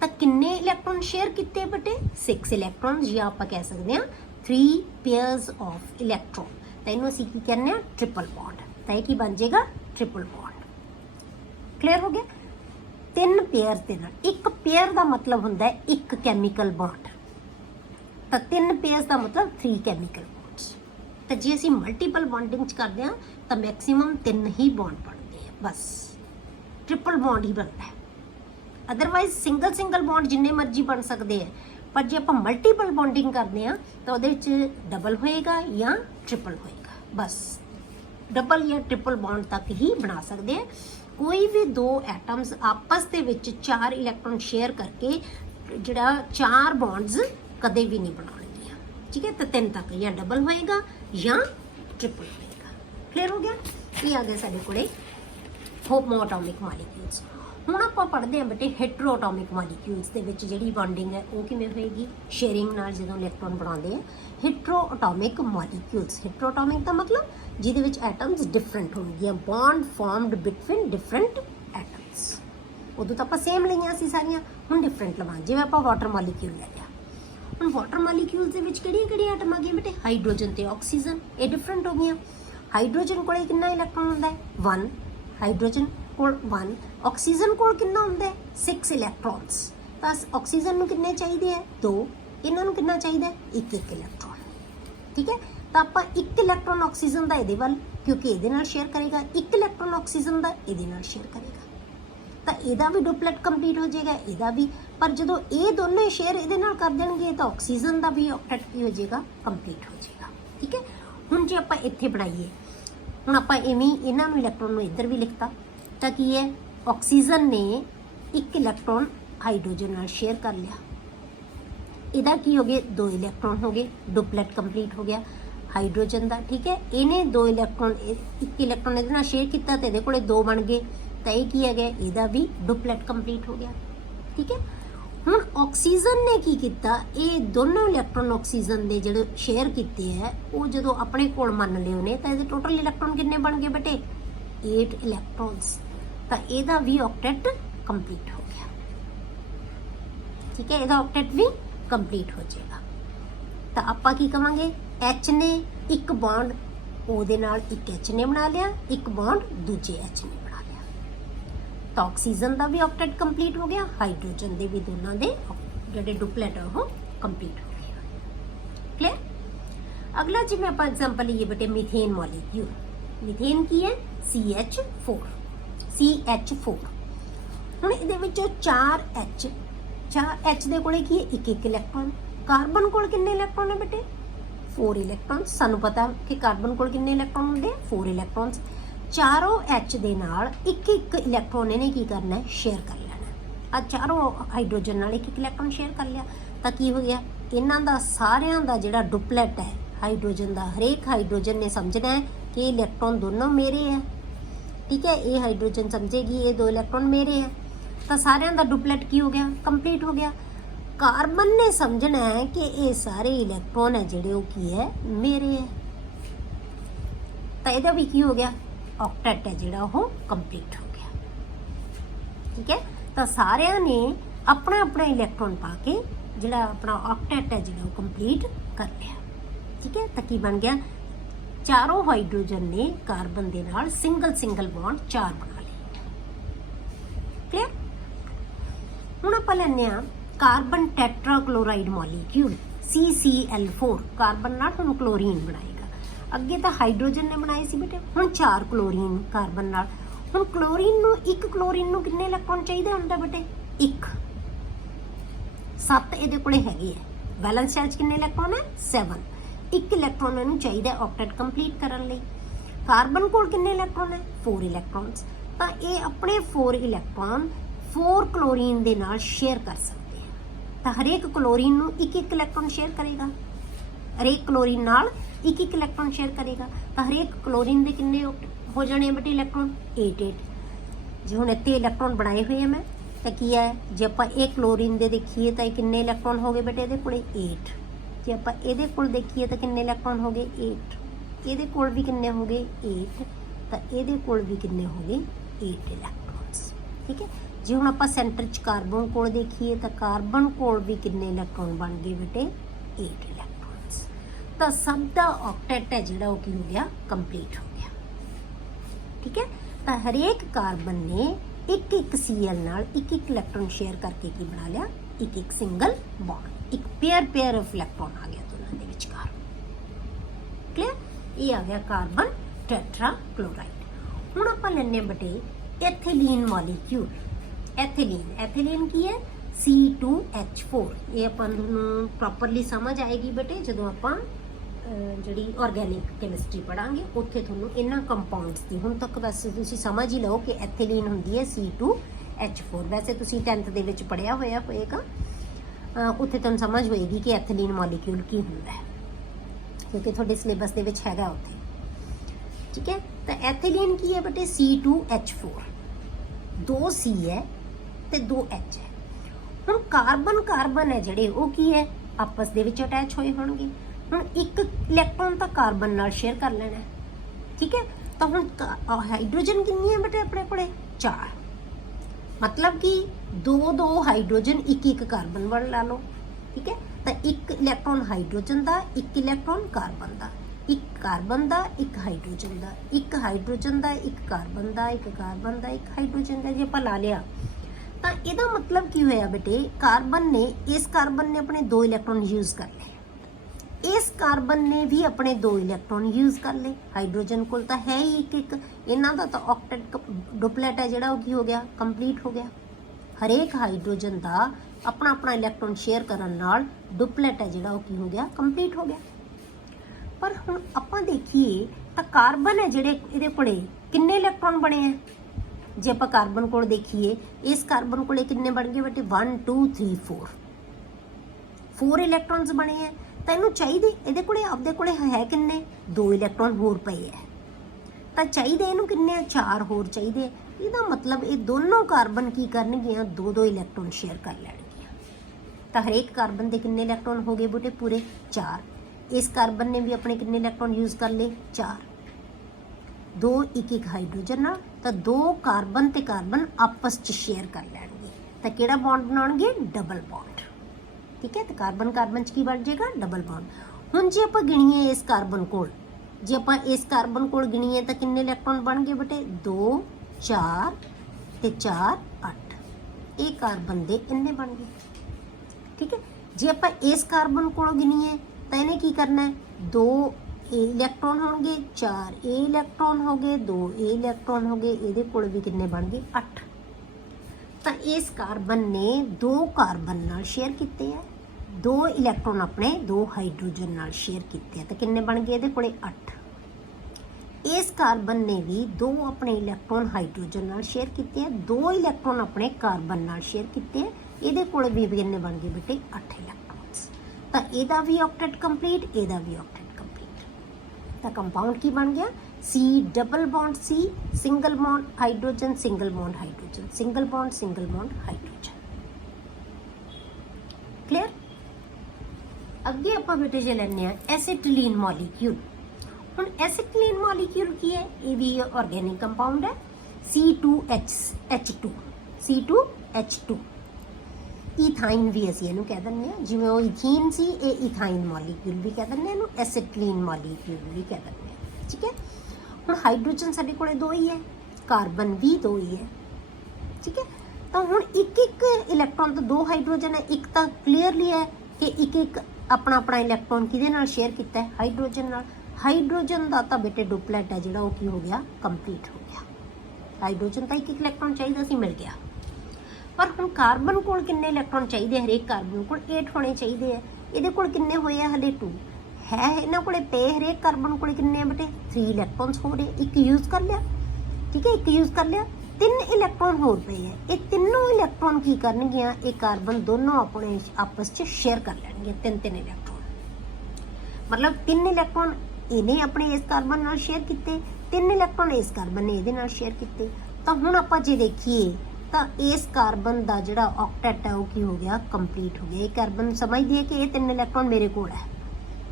ਤਾਂ ਕਿੰਨੇ ਇਲੈਕਟ੍ਰੋਨ ਸ਼ੇਅਰ ਕੀਤੇ ਬੇਟੇ 6 ਇਲੈਕਟ੍ਰੋਨ, ਜਾਂ ਆਪਾਂ ਕਹਿ ਸਕਦੇ ਹਾਂ 3 ਪੇਅਰਸ ਆਫ ਇਲੈਕਟ੍ਰੋਨ, ਤਾਂ ਇਹਨੂੰ ਅਸੀਂ ਕੀ ਕਹਿੰਦੇ ਆ ਟ੍ਰਿਪਲ ਬੌਂਡ। ਤਾਂ ਇਹ ਕੀ ਬਣ ਜਾਏਗਾ ਟ੍ਰਿਪਲ ਬੌਂਡ, ਕਲੀਅਰ ਹੋ ਗਿਆ। 3 ਪੇਅਰ ਦੇ ਨਾਲ, ਇੱਕ ਪੇਅਰ ਦਾ ਮਤਲਬ ਹੁੰਦਾ ਹੈ ਇੱਕ ਕੈਮੀਕਲ ਬੌਂਡ, ਤਾਂ 3 ਪੇਅਰਸ ਦਾ ਮਤਲਬ 3 ਕੈਮੀਕਲ ਬੌਂਡਸ। ਤਾਂ ਜੇ ਅਸੀਂ ਮਲਟੀਪਲ ਬੌਂਡਿੰਗ 'ਚ ਕਰਦੇ ਹਾਂ ਤਾਂ ਮੈਕਸਿਮਮ 3 ਹੀ ਬੌਂਡ ਬਣਦੇ ਆ, ਬਸ ਟ੍ਰਿਪਲ ਬੌਂਡ ਹੀ ਬਣਦਾ ਹੈ। ਅਦਰਵਾਈਜ਼ ਸਿੰਗਲ ਬੌਂਡ ਜਿੰਨੇ ਮਰਜ਼ੀ ਬਣ ਸਕਦੇ ਆ, ਪਰ ਜੇ ਆਪਾਂ ਮਲਟੀਪਲ ਬੌਂਡਿੰਗ ਕਰਦੇ ਆ ਤਾਂ ਉਹਦੇ ਵਿੱਚ ਡਬਲ ਹੋਏਗਾ ਜਾਂ ਟ੍ਰਿਪਲ ਹੋਏਗਾ, ਬਸ ਡਬਲ ਜਾਂ ਟ੍ਰਿਪਲ ਬੌਂਡ ਤੱਕ ਹੀ ਬਣਾ ਸਕਦੇ ਆ। ਕੋਈ ਵੀ 2 ਐਟਮਸ ਆਪਸ ਦੇ ਵਿੱਚ 4 ਇਲੈਕਟ੍ਰੋਨ ਸ਼ੇਅਰ ਕਰਕੇ ਜਿਹੜਾ 4 ਬੌਂਡਸ ਕਦੇ ਵੀ ਨਹੀਂ ਬਣਾਉਣਗੀਆਂ, ਠੀਕ ਹੈ। ਤਾਂ 3 ਤੱਕ ਜਾਂ ਡਬਲ ਹੋਏਗਾ ਜਾਂ ਟ੍ਰਿਪਲ ਹੋਏਗਾ, ਕਲੀਅਰ ਹੋ ਗਿਆ। ਇਹ ਆ ਗਿਆ ਸਾਡੇ ਕੋਲੇ ਹੋਮੋਐਟੋਮਿਕ ਮੋਲੀਕਿਊਲਸ। ਹੁਣ ਆਪਾਂ ਪੜ੍ਹਦੇ ਹਾਂ ਬੇਟੇ ਹੈਟਰੋਐਟੋਮਿਕ ਮੋਲੀਕਿਊਲਸ ਦੇ ਵਿੱਚ ਜਿਹੜੀ ਬੌਂਡਿੰਗ ਹੈ ਉਹ ਕਿਵੇਂ ਹੋਏਗੀ ਸ਼ੇਅਰਿੰਗ ਨਾਲ, ਜਦੋਂ ਇਲੈਕਟ੍ਰੋਨ ਬਣਾਉਂਦੇ ਆ ਹੈਟਰੋਐਟੋਮਿਕ ਮੋਲੀਕਿਊਲਸ। ਹੈਟਰੋਐਟੋਮਿਕ ਦਾ ਮਤਲਬ ਜਿਹਦੇ ਵਿੱਚ ਐਟਮਸ ਡਿਫਰੈਂਟ ਹੋਣਗੀਆਂ, bond formed between different atoms. ਉਦੋਂ ਤਾਂ ਆਪਾਂ ਸੇਮ ਲਈਆਂ ਸੀ ਸਾਰੀਆਂ, ਹੁਣ ਡਿਫਰੈਂਟ ਲਵਾਂ, ਜਿਵੇਂ ਆਪਾਂ ਵਾਟਰ ਮੋਲੀਕਿਊਲ ਲੈ ਲਿਆ। ਹੁਣ ਵਾਟਰ ਮੋਲੀਕਿਊਲਸ ਦੇ ਵਿੱਚ ਕਿਹੜੀਆਂ ਐਟਮ ਆ ਗਈਆਂ ਬੇਟੇ ਹਾਈਡਰੋਜਨ ਤੇ ਆਕਸੀਜਨ, ਇਹ ਡਿਫਰੈਂਟ ਹੋ ਗਈਆਂ। ਹਾਈਡਰੋਜਨ ਕੋਲੇ ਕਿੰਨਾ ਇਲੈਕਟ੍ਰੋਨ ਹੁੰਦਾ ਹੈ 1, ਹਾਈਡਰੋਜਨ ਕੋਲ 1, ਆਕਸੀਜਨ ਕੋਲ ਕਿੰਨਾ ਹੁੰਦਾ ਹੈ 6 ਇਲੈਕਟ੍ਰੋਨਸ। ਤਾਂ ਆਕਸੀਜਨ ਨੂੰ ਕਿੰਨੇ ਚਾਹੀਦੇ ਹੈ 2, ਇਹਨਾਂ ਨੂੰ ਕਿੰਨਾ ਚਾਹੀਦਾ? ਇੱਕ ਇੱਕ ਇਲੈਕਟ੍ਰੋਨ। ਠੀਕ ਹੈ, ਤਾਂ ਆਪਾਂ ਇੱਕ ਇਲੈਕਟ੍ਰੋਨ ਆਕਸੀਜਨ ਦਾ ਇਹਦੇ ਵੱਲ, ਕਿਉਂਕਿ ਇਹਦੇ ਨਾਲ ਸ਼ੇਅਰ ਕਰੇਗਾ, ਇੱਕ ਇਲੈਕਟ੍ਰੋਨ ਆਕਸੀਜਨ ਦਾ ਇਹਦੇ ਨਾਲ ਸ਼ੇਅਰ ਕਰੇਗਾ, ਤਾਂ ਇਹਦਾ ਵੀ ਡੁਪਲੇਟ ਕੰਪਲੀਟ ਹੋ ਜਾਏਗਾ, ਇਹਦਾ ਵੀ। ਪਰ ਜਦੋਂ ਇਹ ਦੋਨੇ ਸ਼ੇਅਰ ਇਹਦੇ ਨਾਲ ਕਰ ਦੇਣਗੇ ਤਾਂ ਆਕਸੀਜਨ ਦਾ ਵੀ ਆਕਟੇਟ ਕੀ ਹੋ ਜਾਏਗਾ? ਕੰਪਲੀਟ ਹੋ ਜਾਏਗਾ। ਠੀਕ ਹੈ, ਹੁਣ ਜੇ ਆਪਾਂ ਇੱਥੇ ਬਣਾਈਏ, ਹੁਣ ਆਪਾਂ ਇਵੇਂ ਇਹਨਾਂ ਨੂੰ ਇਲੈਕਟ੍ਰੋਨ ਨੂੰ ਇੱਧਰ ਵੀ ਲਿਖਤਾ, ਤਾਂ ਕੀ ਹੈ? ਆਕਸੀਜਨ ਨੇ ਇੱਕ ਇਲੈਕਟ੍ਰੋਨ ਹਾਈਡਰੋਜਨ ਨਾਲ ਸ਼ੇਅਰ ਕਰ ਲਿਆ, ਇਹਦਾ ਕੀ ਹੋ ਗਏ? 2 ਇਲੈਕਟ੍ਰੋਨ ਹੋ ਗਏ, ਡੁਪਲੇਟ ਕੰਪਲੀਟ ਹੋ ਗਿਆ ਹਾਈਡਰੋਜਨ ਦਾ। ਠੀਕ ਹੈ, ਇਹਨੇ 2 ਇਲੈਕਟ੍ਰੋਨ, ਇੱਕ ਇਲੈਕਟ੍ਰੋਨ ਇਹਦੇ ਨਾਲ ਸ਼ੇਅਰ ਕੀਤਾ ਤੇ ਇਹਦੇ ਕੋਲੇ 2 ਬਣ ਗਏ, ਤਾਂ ਇਹ ਕੀ ਹੈਗਾ? ਇਹਦਾ ਵੀ ਡੁਪਲੇਟ ਕੰਪਲੀਟ ਹੋ ਗਿਆ। ਠੀਕ ਹੈ, ਹੁਣ ਆਕਸੀਜਨ ਨੇ ਕੀ ਕੀਤਾ? ਇਹ ਦੋਨੋਂ ਇਲੈਕਟ੍ਰੋਨ ਆਕਸੀਜਨ ਦੇ ਜਿਹੜੇ ਸ਼ੇਅਰ ਕੀਤੇ ਹੈ, ਉਹ ਜਦੋਂ ਆਪਣੇ ਕੋਲ ਮੰਨ ਲਿਓ ਨੇ, ਤਾਂ ਇਹਦੇ ਟੋਟਲ ਇਲੈਕਟ੍ਰੋਨ ਕਿੰਨੇ ਬਣ ਗਏ ਬੇਟੇ? 8 ਇਲੈਕਟ੍ਰੋਨਸ। ਤਾਂ ਇਹਦਾ ਵੀ ਆਕਟੇਟ ਕੰਪਲੀਟ ਹੋ ਗਿਆ। ਠੀਕ ਹੈ, ਇਹਦਾ ਆਕਟੇਟ ਵੀ ਕੰਪਲੀਟ ਹੋ ਜਾਏਗਾ। ਤਾਂ ਆਪਾਂ ਕੀ ਕਵਾਂਗੇ? H ਨੇ ਇੱਕ ਬੌਂਡ ਉਹਦੇ ਨਾਲ ਇੱਕ H ਨੇ ਬਣਾ ਲਿਆ, ਇੱਕ ਬੌਂਡ ਦੂਜੇ H ਨੇ ਬਣਾ ਲਿਆ, ਤਾਂ ਆਕਸੀਜਨ ਦਾ ਵੀ ਆਕਟੇਟ ਕੰਪਲੀਟ ਹੋ ਗਿਆ, ਹਾਈਡਰੋਜਨ ਦੇ ਵੀ, ਦੋਨਾਂ ਦੇ ਜਿਹੜੇ ਡੁਪਲੇਟ ਆ ਉਹ ਕੰਪਲੀਟ ਹੋ ਗਏ। ਕਲੀਅਰ? ਅਗਲਾ ਜਿਵੇਂ ਆਪਾਂ ਐਗਜ਼ਾਮਪਲ ਲਈਏ ਬੇਟੇ ਮੀਥੇਨ ਮੋਲੀਕਿਊਲ। ਮੀਥੇਨ ਕੀ ਹੈ? CH4। CH4। ਹੁਣ ਇਹਦੇ ਵਿੱਚੋਂ 4 H ਦੇ ਕੋਲੇ ਕੀ ਹੈ? ਇੱਕ ਇੱਕ ਇਲੈਕਟ੍ਰੋਨ। ਕਾਰਬਨ ਕੋਲ ਕਿੰਨੇ ਇਲੈਕਟ੍ਰੋਨ ਹੈ ਬੇਟੇ? 4 ਇਲੈਕਟ੍ਰੋਨ। ਸਾਨੂੰ ਪਤਾ ਕਿ ਕਾਰਬਨ ਕੋਲ ਕਿੰਨੇ ਇਲੈਕਟ੍ਰੋਨ ਹੁੰਦੇ? 4 ਇਲੈਕਟ੍ਰੋਨਸ। ਚਾਰੋਂ H ਦੇ ਨਾਲ ਇੱਕ ਇੱਕ ਇਲੈਕਟ੍ਰੋਨ ਇਹਨੇ ਕੀ ਕਰਨਾ ਹੈ? ਸ਼ੇਅਰ ਕਰ ਲੈਣਾ। ਆ ਚਾਰੋਂ ਹਾਈਡਰੋਜਨ ਨਾਲ ਇੱਕ ਇੱਕ ਇਲੈਕਟ੍ਰੋਨ ਸ਼ੇਅਰ ਕਰ ਲਿਆ, ਤਾਂ ਕੀ ਹੋ ਗਿਆ? ਇਹਨਾਂ ਦਾ ਸਾਰਿਆਂ ਦਾ ਜਿਹੜਾ ਡੁਪਲੇਟ ਹੈ ਹਾਈਡਰੋਜਨ ਦਾ, ਹਰੇਕ ਹਾਈਡਰੋਜਨ ਨੇ ਸਮਝਣਾ ਹੈ ਕਿ ਇਹ ਇਲੈਕਟ੍ਰੋਨ ਦੋਨੋਂ ਮੇਰੇ ਹੈ। ਠੀਕ ਹੈ, ਇਹ ਹਾਈਡਰੋਜਨ ਸਮਝੇਗੀ ਇਹ 2 ਇਲੈਕਟ੍ਰੋਨ ਮੇਰੇ ਹੈ, ਤਾਂ ਸਾਰਿਆਂ ਦਾ ਡੁਪਲੇਟ ਕੀ ਹੋ ਗਿਆ? ਕੰਪਲੀਟ ਹੋ ਗਿਆ। ਕਾਰਬਨ ਨੇ ਸਮਝਣਾ ਹੈ ਕਿ ਇਹ ਸਾਰੇ ਇਲੈਕਟ੍ਰੋਨ ਹੈ ਜਿਹੜੇ ਉਹ ਕੀ ਹੈ? ਮੇਰੇ ਹੈ, ਤਾਂ ਇਹਦਾ ਵੀ ਕੀ ਹੋ ਗਿਆ? ਆਕਟੇਟ ਹੈ ਜਿਹੜਾ ਉਹ ਕੰਪਲੀਟ ਹੋ ਗਿਆ। ਠੀਕ ਹੈ, ਤਾਂ ਸਾਰਿਆਂ ਨੇ ਆਪਣਾ ਆਪਣਾ ਇਲੈਕਟ੍ਰੋਨ ਪਾ ਕੇ ਜਿਹੜਾ ਆਪਣਾ ਆਕਟੇਟ ਹੈ ਜਿਹੜਾ ਉਹ ਕੰਪਲੀਟ ਕਰ ਲਿਆ। ਠੀਕ ਹੈ, ਤਾਂ ਕੀ ਬਣ ਗਿਆ? ਚਾਰੋਂ ਹਾਈਡਰੋਜਨ ਨੇ ਕਾਰਬਨ ਦੇ ਨਾਲ ਸਿੰਗਲ ਬੌਂਡ 4 ਬਣਾ ਲਏ। ਕਲੀਅਰ? ਹੁਣ ਆਪਾਂ ਲੈਂਦੇ ਆ ਕਾਰਬਨ ਟੈਟਰਾਕਲੋਰਾਈਡ ਮੋਲੀਕਿਊਲ CCl4। ਕਾਰਬਨ ਨਾਲ ਹੁਣ ਕਲੋਰੀਨ ਬਣਾਏਗਾ। ਅੱਗੇ ਤਾਂ ਹਾਈਡਰੋਜਨ ਨੇ ਬਣਾਏ ਸੀ ਬੇਟੇ, ਹੁਣ 4 ਕਲੋਰੀਨ ਕਾਰਬਨ ਨਾਲ। ਹੁਣ ਕਲੋਰੀਨ ਨੂੰ, ਇੱਕ ਕਲੋਰੀਨ ਨੂੰ ਕਿੰਨੇ ਇਲੈਕਟ੍ਰੋਨ ਚਾਹੀਦੇ ਹੁੰਦਾ ਬੇਟੇ? 1। 7 ਇਹਦੇ ਕੋਲੇ ਹੈਗੇ ਆ। ਵੈਲੈਂਸ ਸ਼ੈਲ 'ਚ ਕਿੰਨੇ ਇਲੈਕਟ੍ਰੋਨ ਹੈ? 7। 1 ਇਲੈਕਟ੍ਰੋਨ ਇਹਨੂੰ ਚਾਹੀਦਾ ਆਕਟੇਟ ਕੰਪਲੀਟ ਕਰਨ ਲਈ। ਕਾਰਬਨ ਕੋਲ ਕਿੰਨੇ ਇਲੈਕਟ੍ਰੋਨ ਹੈ? 4 ਇਲੈਕਟ੍ਰੋਨਸ। ਤਾਂ ਇਹ ਆਪਣੇ 4 ਇਲੈਕਟ੍ਰੋਨ 4 ਕਲੋਰੀਨ ਦੇ ਨਾਲ ਸ਼ੇਅਰ ਕਰ ਸਕਦੇ ਆ। ਤਾਂ ਹਰੇਕ ਕਲੋਰੀਨ ਨੂੰ ਇੱਕ ਇੱਕ ਇਲੈਕਟ੍ਰੋਨ ਸ਼ੇਅਰ ਕਰੇਗਾ, ਹਰੇਕ ਕਲੋਰੀਨ ਨਾਲ ਇੱਕ ਇੱਕ ਇਲੈਕਟ੍ਰੋਨ ਸ਼ੇਅਰ ਕਰੇਗਾ। ਤਾਂ ਹਰੇਕ ਕਲੋਰੀਨ ਦੇ ਕਿੰਨੇ ਹੋ ਜਾਣੇ ਬੇਟੇ ਇਲੈਕਟ੍ਰੋਨ? 8। ਜੇ ਹੁਣ ਇੱਥੇ ਇਲੈਕਟ੍ਰੋਨ ਬਣਾਏ ਹੋਏ ਆ ਮੈਂ, ਤਾਂ ਕੀ ਹੈ? ਜੇ ਆਪਾਂ ਇਹ ਕਲੋਰੀਨ ਦੇ ਦੇਖੀਏ ਤਾਂ ਇਹ ਕਿੰਨੇ ਇਲੈਕਟ੍ਰੋਨ ਹੋ ਗਏ ਬੇਟੇ? ਇਹਦੇ ਕੋਲੇ 8। ਜੇ ਆਪਾਂ ਇਹਦੇ ਕੋਲ ਦੇਖੀਏ ਤਾਂ ਕਿੰਨੇ ਇਲੈਕਟ੍ਰੋਨ ਹੋ ਗਏ? 8। ਇਹਦੇ ਕੋਲ ਵੀ ਕਿੰਨੇ ਹੋ ਗਏ? 8। ਤਾਂ ਇਹਦੇ ਕੋਲ ਵੀ ਕਿੰਨੇ ਹੋ ਗਏ? 8 ਇਲੈਕਟ੍ਰੋਨਸ। ਠੀਕ ਹੈ, ਜੇ ਹੁਣ ਆਪਾਂ ਸੈਂਟਰ 'ਚ ਕਾਰਬਨ ਕੋਲ ਦੇਖੀਏ ਤਾਂ ਕਾਰਬਨ ਕੋਲ ਵੀ ਕਿੰਨੇ ਇਲੈਕਟ੍ਰੋਨ ਬਣ ਗਏ ਬੇਟੇ? 8 ਇਲੈਕਟ੍ਰੋਨਸ। ਤਾਂ ਸਭ ਦਾ ਆਕਟੇਟ ਹੈ ਜਿਹੜਾ ਉਹ ਕੀ ਹੋ ਗਿਆ? ਕੰਪਲੀਟ ਹੋ ਗਿਆ। ਠੀਕ ਹੈ, ਤਾਂ ਹਰੇਕ ਕਾਰਬਨ ਨੇ ਇੱਕ ਇੱਕ Cl ਨਾਲ ਇੱਕ ਇੱਕ ਇਲੈਕਟ੍ਰੋਨ ਸ਼ੇਅਰ ਕਰਕੇ ਕੀ ਬਣਾ ਲਿਆ? ਇੱਕ ਇੱਕ ਸਿੰਗਲ ਬੌਂਡ, ਇੱਕ ਪੇਅਰ ਆਫ ਇਲੈਕਟ੍ਰੋਨ ਆ ਗਿਆ ਦੋਨਾਂ ਦੇ ਵਿਚਕਾਰ। ਕਲੀਅਰ? ਇਹ ਆ ਗਿਆ ਕਾਰਬਨ ਟੈਟਰਾਕਲੋਰਾਈਡ। ਹੁਣ ਆਪਾਂ ਲੈਣੇ ਬੇਟੇ ਐਥੀਲੀਨ ਮੋਲੀਕਿਊਲ। ਐਥੀਲੀਨ ਕੀ ਹੈ? C2H4। ਇਹ ਆਪਾਂ ਨੂੰ ਪ੍ਰੋਪਰਲੀ ਸਮਝ ਆਏਗੀ ਬੇਟੇ ਜਦੋਂ ਆਪਾਂ ਜਿਹੜੀ ਆਰਗੈਨਿਕ ਕੈਮਿਸਟਰੀ ਪੜਾਂਗੇ, ਉੱਥੇ ਤੁਹਾਨੂੰ ਇਹਨਾਂ ਕੰਪਾਊਂਡਸ ਦੀ ਹੁਣ ਤੱਕ ਵੈਸੇ ਤੁਸੀਂ ਸਮਝ ਹੀ ਲਓ ਕਿ ਐਥੀਲੀਨ ਹੁੰਦੀ ਹੈ C2H4। ਵੈਸੇ ਤੁਸੀਂ 10th ਦੇ ਵਿੱਚ ਪੜਿਆ ਹੋਇਆ ਹੋਏਗਾ, ਉੱਥੇ ਤੁਹਾਨੂੰ ਸਮਝ ਹੋਏਗੀ ਕਿ ਐਥੀਲੀਨ ਮੋਲੀਕਿਊਲ ਕੀ ਹੁੰਦਾ ਹੈ, ਕਿਉਂਕਿ ਤੁਹਾਡੇ ਸਿਲੇਬਸ ਦੇ ਵਿੱਚ ਹੈਗਾ ਉੱਥੇ। ਠੀਕ ਹੈ, ਤਾਂ ਐਥੀਲੀਨ ਕੀ ਹੈ ਬੇਟੇ? C2H4। 2 C ਹੈ ਤੇ 2 H ਹੈ। ਹੁਣ ਕਾਰਬਨ ਹੈ ਜਿਹੜੇ ਉਹ ਕੀ ਹੈ? ਆਪਸ ਦੇ ਵਿੱਚ ਅਟੈਚ ਹੋਏ ਹੋਣਗੇ। ਹੁਣ ਇੱਕ ਇਲੈਕਟ੍ਰੋਨ ਤਾਂ ਕਾਰਬਨ ਨਾਲ ਸ਼ੇਅਰ ਕਰ ਲੈਣਾ। ਠੀਕ ਹੈ, ਤਾਂ ਹੁਣ ਹਾਈਡਰੋਜਨ ਕਿੰਨੀ ਹੈ ਬੇਟੇ ਆਪਣੇ ਕੋਲੇ? 4। ਮਤਲਬ ਕਿ 2 ਹਾਈਡਰੋਜਨ ਇੱਕ ਕਾਰਬਨ ਵੱਲ ਲਾ ਲਓ। ਠੀਕ ਹੈ, ਤਾਂ ਇੱਕ ਇਲੈਕਟ੍ਰੋਨ ਹਾਈਡਰੋਜਨ ਦਾ, ਇੱਕ ਇਲੈਕਟ੍ਰੋਨ ਕਾਰਬਨ ਦਾ, ਇੱਕ ਕਾਰਬਨ ਦਾ, ਇੱਕ ਹਾਈਡਰੋਜਨ ਦਾ, ਇੱਕ ਹਾਈਡਰੋਜਨ ਦਾ, ਇੱਕ ਕਾਰਬਨ ਦਾ, ਇੱਕ ਕਾਰਬਨ ਦਾ, ਇੱਕ ਹਾਈਡਰੋਜਨ ਦਾ। ਜੇ ਆਪਾਂ ਲਾ ਲਿਆ ਤਾਂ ਇਹਦਾ ਮਤਲਬ ਕੀ ਹੋਇਆ ਬੇਟੇ, ਕਾਰਬਨ ਨੇ ਆਪਣੇ 2 ਇਲੈਕਟ੍ਰੋਨ ਯੂਜ਼ ਕਰ ਲਏ, ਇਸ ਕਾਰਬਨ ਨੇ ਵੀ ਆਪਣੇ 2 ਇਲੈਕਟ੍ਰੋਨ ਯੂਜ਼ ਕਰ ਲਏ। ਹਾਈਡਰੋਜਨ ਕੋਲ ਤਾਂ ਹੈ ਹੀ ਇੱਕ, ਇਹਨਾਂ ਦਾ ਤਾਂ ਆਕਟੇਟ ਡੁਪਲੇਟ ਹੈ ਜਿਹੜਾ, ਉਹ ਕੀ ਹੋ ਗਿਆ, ਕੰਪਲੀਟ ਹੋ ਗਿਆ। ਹਰੇਕ ਹਾਈਡਰੋਜਨ ਦਾ ਆਪਣਾ ਆਪਣਾ ਇਲੈਕਟ੍ਰੋਨ ਸ਼ੇਅਰ ਕਰਨ ਨਾਲ ਡੁਪਲੇਟ ਹੈ ਜਿਹੜਾ, ਉਹ ਕੀ ਹੋ ਗਿਆ, ਕੰਪਲੀਟ ਹੋ ਗਿਆ। ਪਰ ਹੁਣ ਆਪਾਂ ਦੇਖੀਏ ਤਾਂ ਕਾਰਬਨ ਹੈ ਜਿਹੜੇ, ਇਹਦੇ ਕੋਲੇ ਕਿੰਨੇ ਇਲੈਕਟ੍ਰੋਨ ਬਣੇ ਆ। ਜੇ ਆਪਾਂ ਕਾਰਬਨ ਕੋਲ ਦੇਖੀਏ, ਇਸ ਕਾਰਬਨ ਕੋਲੇ ਕਿੰਨੇ ਬਣ ਗਏ ਬੇਟੇ, 1 2 3 4 ਇਲੈਕਟ੍ਰੋਨਸ ਬਣੇ ਆ। ਤਾਂ ਇਹਨੂੰ ਚਾਹੀਦੇ, ਇਹਦੇ ਕੋਲੇ ਆਪਦੇ ਕੋਲੇ ਹੈ ਕਿੰਨੇ, 2 ਇਲੈਕਟ੍ਰੋਨ ਹੋਰ ਪਏ ਹੈ, ਤਾਂ ਚਾਹੀਦੇ ਇਹਨੂੰ ਕਿੰਨੇ ਆ, 4 ਹੋਰ ਚਾਹੀਦੇ। ਇਹਦਾ ਮਤਲਬ ਇਹ ਦੋਨੋਂ ਕਾਰਬਨ ਕੀ ਕਰਨਗੀਆਂ, 2-2 ਇਲੈਕਟ੍ਰੋਨ ਸ਼ੇਅਰ ਕਰ ਲੈਣਗੀਆਂ। ਤਾਂ ਹਰੇਕ ਕਾਰਬਨ ਦੇ ਕਿੰਨੇ ਇਲੈਕਟ੍ਰੋਨ ਹੋ ਗਏ ਬੇਟੇ, ਪੂਰੇ 4। ਇਸ ਕਾਰਬਨ ਨੇ ਵੀ ਆਪਣੇ ਕਿੰਨੇ ਇਲੈਕਟ੍ਰੋਨ ਯੂਜ਼ ਕਰ ਲਏ, 4। 2 ਇੱਕ ਹਾਈਡਰੋਜਨ ਨਾਲ, ਤਾਂ 2 ਕਾਰਬਨ ਤੇ ਕਾਰਬਨ ਆਪਸ 'ਚ ਸ਼ੇਅਰ ਕਰ ਲੈਣਗੇ, ਤਾਂ ਕਿਹੜਾ ਬੌਂਡ ਬਣਾਉਣਗੇ, ਡਬਲ ਬੌਂਡ। ਠੀਕ ਹੈ, ਤਾਂ ਕਾਰਬਨ ਕਾਰਬਨ 'ਚ ਕੀ ਬਣ ਜਾਏਗਾ, ਡਬਲ ਬੌਂਡ। ਹੁਣ ਜੇ ਆਪਾਂ ਗਿਣੀਏ ਇਸ ਕਾਰਬਨ ਕੋਲ, ਜੇ ਆਪਾਂ ਇਸ ਕਾਰਬਨ ਕੋਲ ਗਿਣੀਏ ਤਾਂ ਕਿੰਨੇ ਇਲੈਕਟ੍ਰੋਨ ਬਣ ਗਏ ਬੇਟੇ, 2 4 ਤੇ 4 8। ਇਹ ਕਾਰਬਨ ਦੇ ਇੰਨੇ ਬਣ ਗਏ। ਠੀਕ ਹੈ, ਜੇ ਆਪਾਂ ਇਸ ਕਾਰਬਨ ਕੋਲ ਗਿਣੀਏ ਤਾਂ ਇਹਨੇ ਕੀ ਕਰਨਾ ਹੈ, 2 ਇਲੈਕਟ੍ਰੋਨ ਹੋਣਗੇ, 4 ਇਹ ਇਲੈਕਟ੍ਰੋਨ ਹੋ ਗਏ, 2 ਇਹ ਇਲੈਕਟ੍ਰੋਨ ਹੋ ਗਏ, ਇਹਦੇ ਕੋਲ ਵੀ ਕਿੰਨੇ ਬਣ ਗਏ, 8। ਤਾਂ ਇਸ ਕਾਰਬਨ ਨੇ 2 ਕਾਰਬਨ ਨਾਲ ਸ਼ੇਅਰ ਕੀਤੇ ਆ, 2 ਇਲੈਕਟ੍ਰੋਨ ਆਪਣੇ 2 ਹਾਈਡਰੋਜਨ ਨਾਲ ਸ਼ੇਅਰ ਕੀਤੇ ਆ, ਤਾਂ ਕਿੰਨੇ ਬਣ ਗਏ ਇਹਦੇ ਕੋਲੇ, 8। ਇਸ ਕਾਰਬਨ ਨੇ ਵੀ 2 ਆਪਣੇ ਇਲੈਕਟ੍ਰੋਨ ਹਾਈਡਰੋਜਨ ਨਾਲ ਸ਼ੇਅਰ ਕੀਤੇ ਆ, 2 ਇਲੈਕਟ੍ਰੋਨ ਆਪਣੇ ਕਾਰਬਨ ਨਾਲ ਸ਼ੇਅਰ ਕੀਤੇ ਆ, ਇਹਦੇ ਕੋਲ ਵੀ ਕਿੰਨੇ ਬਣ ਗਏ ਬੇਟੇ, 8 ਇਲੈਕਟ੍ਰੋਨਸ। ਤਾਂ ਇਹਦਾ ਵੀ ਆਕਟੇਟ ਕੰਪਲੀਟ, ਇਹਦਾ ਵੀ ਆਕਟੇਟ ਕੰਪਲੀਟ। ਤਾਂ ਕੰਪਾਊਂਡ ਕੀ ਬਣ ਗਿਆ, C double bond C, single bond hydrogen, single bond hydrogen, single bond hydrogen. Clear. ਅੱਗੇ ਆਪਾਂ ਬੇਟੇ ਜੇ ਲੈਣੇ ਆ ਐਸੀਟਿਲੀਨ ਮੋਲੀਕਿਊਲ। ਹੁਣ ਐਸੀਟਿਲੀਨ ਮੋਲੀਕਿਊਲ ਕੀ ਹੈ, ਇਹ ਵੀ ਆਰਗੈਨਿਕ ਕੰਪਾਊਂਡ ਹੈ, C2H2, C2H2। ਈਥਾਈਨ ਵੀ ਅਸੀਂ ਇਹਨੂੰ ਕਹਿ ਦਿੰਦੇ ਹਾਂ, ਜਿਵੇਂ ਉਹ ਇਥੀਨ ਸੀ, ਇਹ ਇਥਾਈਨ ਮੋਲੀਕਿਊਲ ਵੀ ਕਹਿ ਦਿੰਦੇ, ਇਹਨੂੰ ਐਸੀਟਿਲੀਨ ਮੋਲੀਕਿਊਲ ਵੀ ਕਹਿ ਦਿੰਦੇ ਹਾਂ। ਠੀਕ ਹੈ, ਹੁਣ ਹਾਈਡਰੋਜਨ ਸਾਡੇ ਕੋਲੇ 2 ਹੀ ਹੈ, ਕਾਰਬਨ ਵੀ 2 ਹੀ ਹੈ। ਠੀਕ ਹੈ, ਤਾਂ ਹੁਣ ਇੱਕ ਇਲੈਕਟ੍ਰੋਨ ਤੋਂ 2 ਹਾਈਡਰੋਜਨ ਹੈ, ਇੱਕ ਤਾਂ ਕਲੀਅਰਲੀ ਹੈ ਕਿ ਇੱਕ ਆਪਣਾ ਆਪਣਾ ਇਲੈਕਟ੍ਰੋਨ ਕਿਹਦੇ ਨਾਲ ਸ਼ੇਅਰ ਕੀਤਾ ਹੈ, ਹਾਈਡਰੋਜਨ ਨਾਲ। ਹਾਈਡਰੋਜਨ ਦਾ ਤਾਂ ਬੇਟੇ ਡੁਪਲੇਟ ਹੈ ਜਿਹੜਾ, ਉਹ ਕੀ ਹੋ ਗਿਆ, ਕੰਪਲੀਟ ਹੋ ਗਿਆ। ਹਾਈਡਰੋਜਨ ਤਾਂ ਇੱਕ ਇਲੈਕਟ੍ਰੋਨ ਚਾਹੀਦਾ ਸੀ, ਮਿਲ ਗਿਆ। ਪਰ ਹੁਣ ਕਾਰਬਨ ਕੋਲ ਕਿੰਨੇ ਇਲੈਕਟ੍ਰੋਨ ਚਾਹੀਦੇ, ਹਰੇਕ ਕਾਰਬਨ ਕੋਲ 8 ਹੋਣੇ ਚਾਹੀਦੇ ਆ। ਇਹਦੇ ਕੋਲ ਕਿੰਨੇ ਹੋਏ ਆ, ਹਲੇ 2 ਹੈ ਇਹਨਾਂ ਕੋਲੇ ਪਏ। ਹਰੇਕ ਕਾਰਬਨ ਕੋਲ ਕਿੰਨੇ ਆ ਬੇਟੇ, 3 ਇਲੈਕਟ੍ਰੋਨਸ ਹੋ ਰਹੇ, ਇੱਕ ਯੂਜ਼ ਕਰ ਲਿਆ। ਠੀਕ ਹੈ, ਇੱਕ ਯੂਜ਼ ਕਰ ਲਿਆ, 3 ਇਲੈਕਟ੍ਰੋਨ ਹੋਰ ਪਏ ਆ। ਇਹ ਤਿੰਨੋਂ ਇਲੈਕਟ੍ਰੋਨ ਕੀ ਕਰਨਗੀਆਂ, ਇਹ ਕਾਰਬਨ ਦੋਨੋਂ ਆਪਣੇ ਆਪਸ 'ਚ ਸ਼ੇਅਰ ਕਰ ਲੈਣਗੇ, 3 ਇਲੈਕਟ੍ਰੋਨ। ਮਤਲਬ 3 ਇਲੈਕਟ੍ਰੋਨ ਇਹਨੇ ਆਪਣੇ ਇਸ ਕਾਰਬਨ ਨਾਲ ਸ਼ੇਅਰ ਕੀਤੇ, 3 ਇਲੈਕਟ੍ਰੋਨ ਇਸ ਕਾਰਬਨ ਨੇ ਇਹਦੇ ਨਾਲ ਸ਼ੇਅਰ ਕੀਤੇ। ਤਾਂ ਹੁਣ ਆਪਾਂ ਜੇ ਦੇਖੀਏ ਤਾਂ ਇਸ ਕਾਰਬਨ ਦਾ ਜਿਹੜਾ ਆਕਟੇਟ ਹੈ ਉਹ ਕੀ ਹੋ ਗਿਆ, ਕੰਪਲੀਟ ਹੋ ਗਿਆ। ਇਹ ਕਾਰਬਨ ਸਮਝਦੀ ਹੈ ਕਿ ਇਹ 3 ਇਲੈਕਟ੍ਰੋਨ ਮੇਰੇ ਕੋਲ ਹੈ,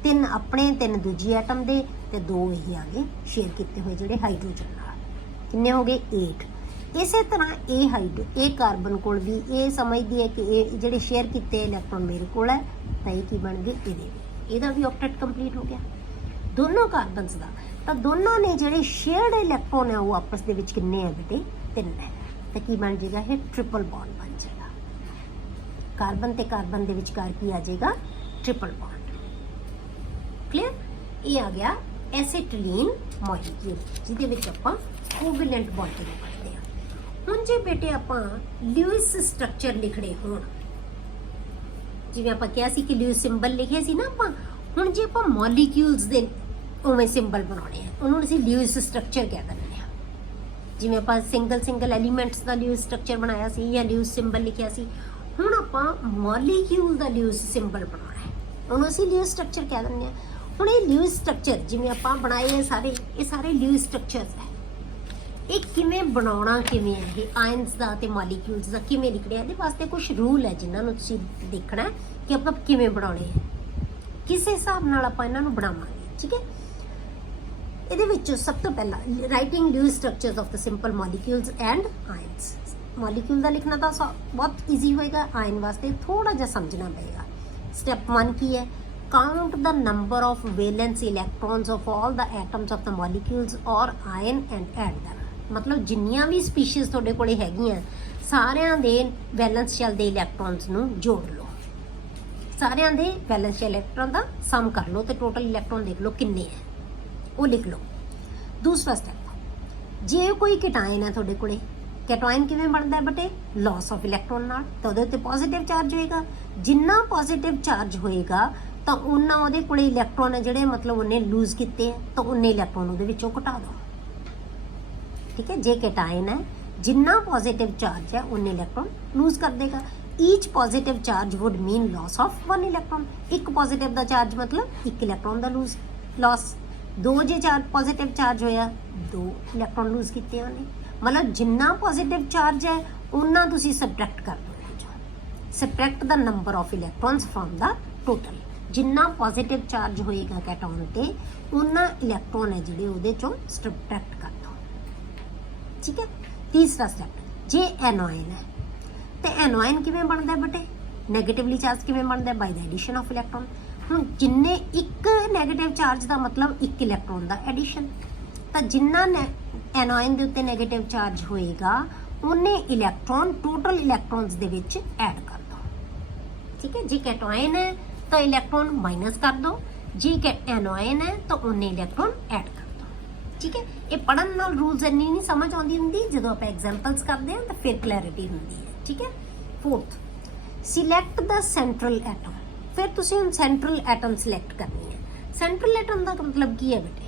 3 ਆਪਣੇ 3 ਦੂਜੀ ਐਟਮ ਦੇ, ਤੇ 2 ਇਹ ਆ ਗਏ ਸ਼ੇਅਰ ਕੀਤੇ ਹੋਏ ਜਿਹੜੇ ਹਾਈਡਰੋਜਨ ਨਾਲ। ਕਿੰਨੇ ਹੋ ਗਏ, 8। ਇਸੇ ਤਰ੍ਹਾਂ ਇਹ ਕਾਰਬਨ ਕੋਲ ਵੀ ਇਹ ਸਮਝਦੀ ਹੈ ਕਿ ਇਹ ਜਿਹੜੇ ਸ਼ੇਅਰ ਕੀਤੇ ਇਲੈਕਟ੍ਰੋਨ ਮੇਰੇ ਕੋਲ ਹੈ, ਤਾਂ ਇਹ ਕੀ ਬਣ ਗਏ, ਇਹਦਾ ਵੀ ਆਕਟੇਟ ਕੰਪਲੀਟ ਹੋ ਗਿਆ ਦੋਨੋਂ ਕਾਰਬਨਸ ਦਾ। ਤਾਂ ਦੋਨਾਂ ਨੇ ਜਿਹੜੇ ਸ਼ੇਅਰਡ ਇਲੈਕਟ੍ਰੋਨ ਹੈ ਉਹ ਆਪਸ ਦੇ ਵਿੱਚ ਕਿੰਨੇ ਹੈ ਬੇਟੇ, 3 ਹੈ। ਤਾਂ ਕੀ ਬਣ ਜਾਏਗਾ, ਇਹ ਟ੍ਰਿਪਲ ਬੌਂਡ ਬਣ ਜਾਏਗਾ। ਕਾਰਬਨ ਤੇ ਕਾਰਬਨ ਦੇ ਵਿਚਕਾਰ ਕੀ ਆ ਜਾਏਗਾ, ਟ੍ਰਿਪਲ ਬੌਂਡ। ਕਲੀਅਰ। ਇਹ ਆ ਗਿਆ ਐਸੀਟਿਲੀਨ ਮੋਲੀਕਿਊਲ, ਜਿਹਦੇ ਵਿੱਚ ਆਪਾਂ ਕੋਵੈਲੈਂਟ ਬੌਂਡਿੰਗ ਕਰਦੇ ਹਾਂ। ਹੁਣ ਜੇ ਬੇਟੇ ਆਪਾਂ ਲਿਊਇਸ ਸਟਰਕਚਰ ਲਿਖਣੇ ਹੋਣ, ਜਿਵੇਂ ਆਪਾਂ ਕਿਹਾ ਸੀ ਕਿ ਲਿਊਇਸ ਸਿੰਬਲ ਲਿਖੇ ਸੀ ਨਾ ਆਪਾਂ, ਹੁਣ ਜੇ ਆਪਾਂ ਮੋਲੀਕਿਊਲਸ ਦੇ ਉਵੇਂ ਸਿੰਬਲ ਬਣਾਉਣੇ ਆ, ਉਹਨੂੰ ਅਸੀਂ ਲਿਊਇਸ ਸਟਰਕਚਰ ਕਹਿ ਦਿੰਦੇ ਹਾਂ। ਜਿਵੇਂ ਆਪਾਂ ਸਿੰਗਲ ਐਲੀਮੈਂਟਸ ਦਾ ਲਿਊਇਸ ਸਟਰਕਚਰ ਬਣਾਇਆ ਸੀ ਜਾਂ ਲਿਊਇਸ ਸਿੰਬਲ ਲਿਖਿਆ ਸੀ, ਹੁਣ ਆਪਾਂ ਮੋਲੀਕਿਊਲ ਦਾ ਲਿਊਇਸ ਸਿੰਬਲ ਬਣਾਉਣਾ ਹੈ, ਉਹਨੂੰ ਅਸੀਂ ਲਿਊਇਸ ਸਟਰਕਚਰ ਕਹਿ ਦਿੰਦੇ ਹਾਂ। ਹੁਣ ਇਹ ਲਿਊਇਸ ਸਟਰਕਚਰ ਜਿਵੇਂ ਆਪਾਂ ਬਣਾਏ ਇਹ ਸਾਰੇ ਲਿਊਇਸ ਸਟਰਕਚਰਸ ਹੈ। ਇਹ ਕਿਵੇਂ ਬਣਾਉਣਾ, ਕਿਵੇਂ ਹੈ ਇਹ ਆਇਨਸ ਦਾ ਤੇ ਮੋਲੀਕਿਊਲਸ ਦਾ ਕਿਵੇਂ ਲਿਖਣਾ, ਇਹਦੇ ਵਾਸਤੇ ਕੁਝ ਰੂਲ ਹੈ ਜਿਨ੍ਹਾਂ ਨੂੰ ਤੁਸੀਂ ਦੇਖਣਾ ਕਿ ਆਪਾਂ ਕਿਵੇਂ ਬਣਾਉਣੇ ਹੈ, ਕਿਸ ਹਿਸਾਬ ਨਾਲ ਆਪਾਂ ਇਹਨਾਂ ਨੂੰ ਬਣਾਵਾਂਗੇ। ਠੀਕ ਹੈ, ਇਹਦੇ ਵਿੱਚ ਸਭ ਤੋਂ ਪਹਿਲਾਂ writing Lewis structures of the simple molecules and ions. Molecule ਦਾ ਲਿਖਣਾ ਤਾਂ ਬਹੁਤ ਈਜ਼ੀ ਹੋਏਗਾ, ਆਇਨ ਵਾਸਤੇ ਥੋੜਾ ਜਿਹਾ ਸਮਝਣਾ ਪਏਗਾ। ਸਟੈਪ 1 ਕੀ ਹੈ, count the number of valence electrons of all the atoms of the molecules or ion and add them। ਮਤਲਬ ਜਿੰਨੀਆਂ ਵੀ ਸਪੀਸ਼ੀਜ਼ ਤੁਹਾਡੇ ਕੋਲੇ ਹੈਗੀਆਂ ਸਾਰਿਆਂ ਦੇ ਵੈਲੈਂਸ ਸ਼ੈਲ ਦੇ ਇਲੈਕਟ੍ਰੋਨਸ ਨੂੰ ਜੋੜ ਲਓ, ਸਾਰਿਆਂ ਦੇ ਵੈਲੈਂਸ ਸ਼ੈਲ ਇਲੈਕਟ੍ਰੋਨ ਦਾ ਸਮ ਕਰ ਲਓ ਤੇ ਟੋਟਲ ਇਲੈਕਟ੍ਰੋਨ ਦੇਖ ਲਓ ਕਿੰਨੇ ਹੈ, ਉਹ ਲਿਖ ਲਓ। ਦੂਸਰਾ ਸਟੈਪ, ਜੇ ਕੋਈ ਕੈਟਾਇਨ ਹੈ ਤੁਹਾਡੇ ਕੋਲੇ, ਕੈਟਾਇਨ ਕਿਵੇਂ ਬਣਦਾ ਹੈ ਬਟੇ? ਲਾਸ ਆਫ ਇਲੈਕਟ੍ਰੋਨ ਨਾਲ। ਤਾਂ ਉਹਦੇ ਉੱਤੇ ਪੋਜ਼ਿਟਿਵ ਚਾਰਜ ਹੋਏਗਾ, ਜਿੰਨਾ ਪੋਜ਼ਿਟਿਵ ਚਾਰਜ ਹੋਏਗਾ ਤਾਂ ਉਹਨਾਂ ਉਹਦੇ ਕੋਲੇ ਇਲੈਕਟ੍ਰੋਨ ਹੈ ਜਿਹੜੇ ਮਤਲਬ ਉਹਨੇ ਲੂਜ਼ ਕੀਤੇ ਹੈ, ਤਾਂ ਉਹਨੇ ਇਲੈਕਟ੍ਰੋਨ ਉਹਦੇ ਵਿੱਚੋਂ ਘਟਾ ਦਿਓ। ਠੀਕ ਹੈ, ਜੇ ਕੈਟਾਇਨ ਹੈ ਜਿੰਨਾ ਪੋਜ਼ਿਟਿਵ ਚਾਰਜ ਹੈ ਉਹਨੇ ਇਲੈਕਟ੍ਰੋਨ ਲੂਜ਼ ਕਰ ਦੇਗਾ। Each positive charge would mean loss of 1 electron. ਇੱਕ ਪੋਜ਼ਿਟਿਵ ਦਾ ਚਾਰਜ ਮਤਲਬ ਇੱਕ ਇਲੈਕਟ੍ਰੋਨ ਦਾ ਲਾਸ। ਦੋ ਜੇ ਪੋਜ਼ਿਟਿਵ ਚਾਰਜ ਹੋਇਆ, 2 ਇਲੈਕਟ੍ਰੋਨ ਲੂਜ਼ ਕੀਤੇ ਉਹਨੇ। ਮਤਲਬ ਜਿੰਨਾ ਪੋਜ਼ਿਟਿਵ ਚਾਰਜ ਹੈ ਉਹਨਾਂ ਤੁਸੀਂ ਸਬਟ੍ਰੈਕਟ ਕਰ ਦਿਓ। ਸਬਟ੍ਰੈਕਟ ਦਾ ਨੰਬਰ ਆਫ ਇਲੈਕਟ੍ਰੋਨਸ ਫਰਮ ਦਾ ਟੋਟਲ। ਜਿੰਨਾ ਪੋਜ਼ਿਟਿਵ ਚਾਰਜ ਹੋਏਗਾ ਕੈਟਾਇਨ ਤੇ ਉਹਨਾਂ ਇਲੈਕਟ੍ਰੋਨ ਹੈ ਜਿਹੜੇ ਉਹਦੇ ਚੋਂ ਸਬਟ੍ਰੈਕਟ ਕਰ ਦਿਓ। ਠੀਕ ਹੈ। ਤੀਸਰਾ ਸਟੈਪ, ਜੇ ਐਨੋਇਨ ਹੈ ਤੇ ਐਨੋਇਨ ਕਿਵੇਂ ਬਣਦਾ ਬਟੇ? ਨੈਗੇਟਿਵਲੀ ਚਾਰਜ ਕਿਵੇਂ ਬਣਦਾ? ਬਾਈ ਦਾ ਐਡੀਸ਼ਨ ਆਫ ਇਲੈਕਟ੍ਰੋਨ। ਹੁਣ ਜਿੰਨੇ ਇੱਕ ਨੈਗੇਟਿਵ ਚਾਰਜ ਦਾ ਮਤਲਬ ਇੱਕ ਇਲੈਕਟ੍ਰੋਨ ਦਾ ਐਡੀਸ਼ਨ, ਤਾਂ ਜਿੰਨਾ ਐਨੋਇਨ ਦੇ ਉੱਤੇ ਨੈਗੇਟਿਵ ਚਾਰਜ ਹੋਏਗਾ ਉਹਨੇ ਇਲੈਕਟ੍ਰੋਨ ਟੋਟਲ ਇਲੈਕਟ੍ਰੋਨਸ ਦੇ ਵਿੱਚ ਐਡ ਕਰ ਦਿਓ। ਠੀਕ ਹੈ, ਜੇ ਕੈਟਾਇਨ ਹੈ ਤਾਂ ਇਲੈਕਟ੍ਰੋਨ ਮਾਈਨਸ ਕਰ ਦਿਓ, ਜੇ ਐਨੋਇਨ ਹੈ ਤਾਂ ਉਹਨੇ ਇਲੈਕਟ੍ਰੋਨ ਐਡ ਕਰ ਦਿਓ। ਠੀਕ ਹੈ, ਇਹ ਪੜਨ ਨਾਲ ਰੂਲਸ ਇੰਨੀ ਨਹੀਂ ਸਮਝ ਆਉਂਦੀ ਹੁੰਦੀ, ਜਦੋਂ ਆਪਾਂ ਐਗਜ਼ਾਮਪਲਸ ਕਰਦੇ ਹਾਂ ਤਾਂ ਫਿਰ ਕਲੈਰਿਟੀ ਹੁੰਦੀ ਹੈ। ਠੀਕ ਹੈ। Fourth, select the central atom. ਫਿਰ ਤੁਸੀਂ ਹੁਣ ਸੈਂਟਰਲ ਐਟਮ ਸਿਲੈਕਟ ਕਰਨੀ ਹੈ। ਸੈਂਟਰਲ ਐਟਮ ਦਾ ਮਤਲਬ ਕੀ ਹੈ ਬੇਟੇ?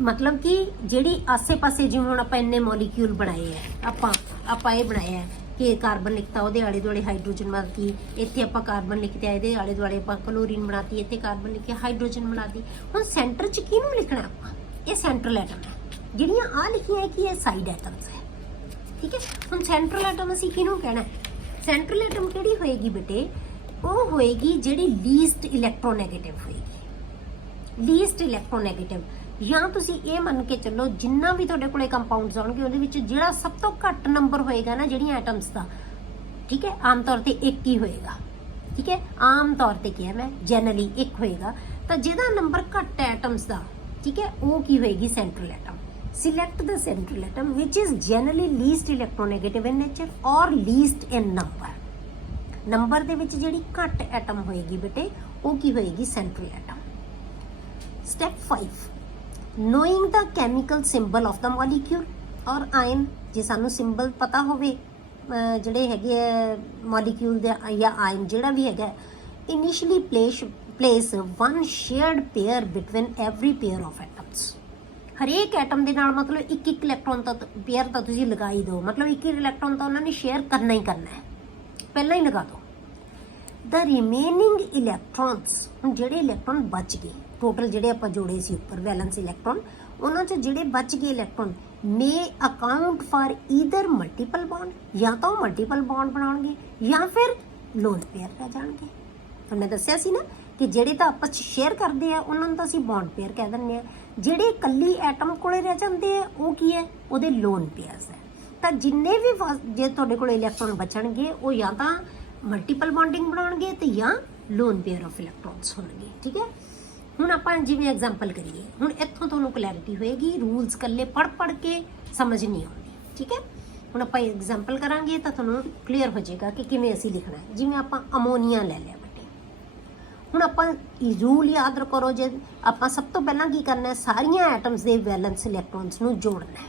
ਮਤਲਬ ਕਿ ਜਿਹੜੀ ਆਸੇ-ਪਾਸੇ, ਜਿਵੇਂ ਹੁਣ ਆਪਾਂ ਇੰਨੇ ਮੋਲੀਕਿਊਲ ਬਣਾਏ ਹੈ, ਆਪਾਂ ਇਹ ਬਣਾਇਆ ਹੈ ਕਿ ਕਾਰਬਨ ਲਿਖਤਾ, ਉਹਦੇ ਆਲੇ ਦੁਆਲੇ ਹਾਈਡਰੋਜਨ ਬਣਾਤੀ, ਇੱਥੇ ਆਪਾਂ ਕਾਰਬਨ ਲਿਖਿਆ, ਇਹਦੇ ਆਲੇ ਦੁਆਲੇ ਆਪਾਂ ਕਲੋਰੀਨ ਬਣਾਤੀ, ਇੱਥੇ ਕਾਰਬਨ ਲਿਖਿਆ, ਹਾਈਡਰੋਜਨ ਬਣਾਤੀ। ਹੁਣ ਸੈਂਟਰ 'ਚ ਕਿਹਨੂੰ ਲਿਖਣਾ ਆਪਾਂ? ਇਹ ਸੈਂਟਰਲ ਐਟਮ ਹੈ। ਜਿਹੜੀਆਂ ਆ ਲਿਖੀਆਂ ਹੈ ਕਿ ਇਹ ਸਾਈਡ ਐਟਮਸ ਹੈ। ਠੀਕ ਹੈ, ਹੁਣ ਸੈਂਟਰਲ ਐਟਮ ਅਸੀਂ ਕਿਹਨੂੰ ਕਹਿਣਾ? ਸੈਂਟਰਲ ਐਟਮ ਕਿਹੜੀ ਹੋਏਗੀ ਬੇਟੇ? ਉਹ ਹੋਏਗੀ ਜਿਹੜੀ ਲੀਸਟ ਇਲੈਕਟ੍ਰੋਨੈਗੇਟਿਵ ਹੋਏਗੀ। ਲੀਸਟ ਇਲੈਕਟ੍ਰੋਨੈਗੇਟਿਵ, ਜਾਂ ਤੁਸੀਂ ਇਹ ਮੰਨ ਕੇ ਚੱਲੋ ਜਿੰਨਾ ਵੀ ਤੁਹਾਡੇ ਕੋਲੇ ਕੰਪਾਊਂਡਸ ਆਉਣਗੇ ਉਹਦੇ ਵਿੱਚ ਜਿਹੜਾ ਸਭ ਤੋਂ ਘੱਟ ਨੰਬਰ ਹੋਏਗਾ ਨਾ ਜਿਹੜੀਆਂ ਐਟਮਸ ਦਾ, ਠੀਕ ਹੈ, ਆਮ ਤੌਰ ਤੇ 1 ਹੀ ਹੋਏਗਾ। ਠੀਕ ਹੈ, ਆਮ ਤੌਰ ਤੇ ਕਿਹਾ ਮੈਂ, ਜਨਰਲੀ 1 ਹੋਏਗਾ। ਤਾਂ ਜਿਹਦਾ ਨੰਬਰ ਘੱਟ ਹੈ ਐਟਮਸ ਦਾ, ਠੀਕ ਹੈ, ਉਹ ਕੀ ਹੋਏਗੀ? Central atom. Select the central atom which is generally least electronegative in nature or least in number. Number ਦੇ ਵਿੱਚ ਜਿਹੜੀ ਘੱਟ ਐਟਮ ਹੋਏਗੀ ਬੇਟੇ ਉਹ ਕੀ ਹੋਏਗੀ? Central atom. Step 5, knowing the chemical symbol of the molecule or ion. ਜੇ ਸਾਨੂੰ ਸਿੰਬਲ ਪਤਾ ਹੋਵੇ ਜਿਹੜੇ ਹੈਗੇ ਆ ਮੋਲੀਕਿਊਲ ਦੇ ਜਾਂ ਆਇਨ ਜਿਹੜਾ ਵੀ ਹੈਗਾ, initially place 1 shared pair between every pair of atoms. ਹਰੇਕ ਐਟਮ ਦੇ ਨਾਲ ਮਤਲਬ ਇੱਕ ਇਲੈਕਟ੍ਰੋਨ ਤਾਂ ਪੇਅਰ ਤਾਂ ਤੁਸੀਂ ਲਗਾ ਹੀ ਦਿਓ, ਮਤਲਬ ਇੱਕ ਇਲੈਕਟ੍ਰੋਨ ਤਾਂ ਉਹਨਾਂ ਨੇ ਸ਼ੇਅਰ ਕਰਨਾ ਹੀ ਕਰਨਾ ਹੈ, ਪਹਿਲਾਂ ਹੀ ਲਗਾ ਦਿਓ। ਦ ਰਿਮੇਨਿੰਗ ਇਲੈਕਟ੍ਰੋਨਸ, ਹੁਣ ਜਿਹੜੇ ਇਲੈਕਟ੍ਰੋਨ ਬਚ ਗਏ, ਟੋਟਲ ਜਿਹੜੇ ਆਪਾਂ ਜੋੜੇ ਸੀ ਉੱਪਰ ਵੈਲੈਂਸ ਇਲੈਕਟ੍ਰੋਨ, ਉਹਨਾਂ 'ਚ ਜਿਹੜੇ ਬਚ ਗਏ electron may account for either multiple bond, ਜਾਂ ਤਾਂ ਉਹ ਮਲਟੀਪਲ ਬੌਂਡ ਬਣਾਉਣਗੇ ਜਾਂ ਫਿਰ ਲੋਨ ਪੇਅਰ ਰਹਿ ਜਾਣਗੇ। ਹੁਣ ਮੈਂ ਦੱਸਿਆ ਸੀ ਨਾ ਕਿ ਜਿਹੜੇ ਤਾਂ ਆਪਸ 'ਚ ਸ਼ੇਅਰ ਕਰਦੇ ਆ ਉਹਨਾਂ ਨੂੰ ਤਾਂ ਅਸੀਂ ਬੌਂਡ ਪੇਅਰ ਕਹਿ ਦਿੰਦੇ ਆ, ਜਿਹੜੇ ਇਕੱਲੀ ਐਟਮ ਕੋਲੇ ਰਹਿ ਜਾਂਦੇ ਆ ਉਹ ਕੀ ਹੈ? ਉਹਦੇ ਲੋਨ ਪੇਅਰਸ ਹੈ। ਤਾਂ ਜਿੰਨੇ ਵੀ ਜੇ ਤੁਹਾਡੇ ਕੋਲ ਇਲੈਕਟ੍ਰੋਨ ਬਚਣਗੇ ਉਹ ਜਾਂ ਤਾਂ ਮਲਟੀਪਲ ਬੌਂਡਿੰਗ ਬਣਾਉਣਗੇ ਤੇ ਜਾਂ ਲੋਨ ਪੇਅਰ ਆਫ ਇਲੈਕਟ੍ਰੋਨਸ ਹੋਣਗੇ। ਠੀਕ ਹੈ, ਹੁਣ ਆਪਾਂ ਜਿਵੇਂ ਐਗਜ਼ਾਮਪਲ ਕਰੀਏ, ਹੁਣ ਇੱਥੋਂ ਤੁਹਾਨੂੰ ਕਲੈਰਿਟੀ ਹੋਏਗੀ, ਰੂਲਸ ਇਕੱਲੇ ਪੜ੍ਹ ਕੇ ਸਮਝ ਨਹੀਂ ਆਉਂਦੀ। ਠੀਕ ਹੈ, ਹੁਣ ਆਪਾਂ ਐਗਜ਼ਾਮਪਲ ਕਰਾਂਗੇ ਤਾਂ ਤੁਹਾਨੂੰ ਕਲੀਅਰ ਹੋ ਜਾਏਗਾ ਕਿ ਕਿਵੇਂ ਅਸੀਂ ਲਿਖਣਾ ਹੈ। ਜਿਵੇਂ ਆਪਾਂ ਅਮੋਨੀਆ ਲੈ ਲਿਆ ਬੇਟੇ, ਹੁਣ ਆਪਾਂ ਰੂਲ ਯਾਦ ਕਰੋ, ਜੇ ਆਪਾਂ ਸਭ ਤੋਂ ਪਹਿਲਾਂ ਕੀ ਕਰਨਾ ਹੈ? ਸਾਰੀਆਂ ਐਟਮਸ ਦੇ ਵੈਲੈਂਸ ਇਲੈਕਟ੍ਰੋਨਸ ਨੂੰ ਜੋੜਨਾ ਹੈ।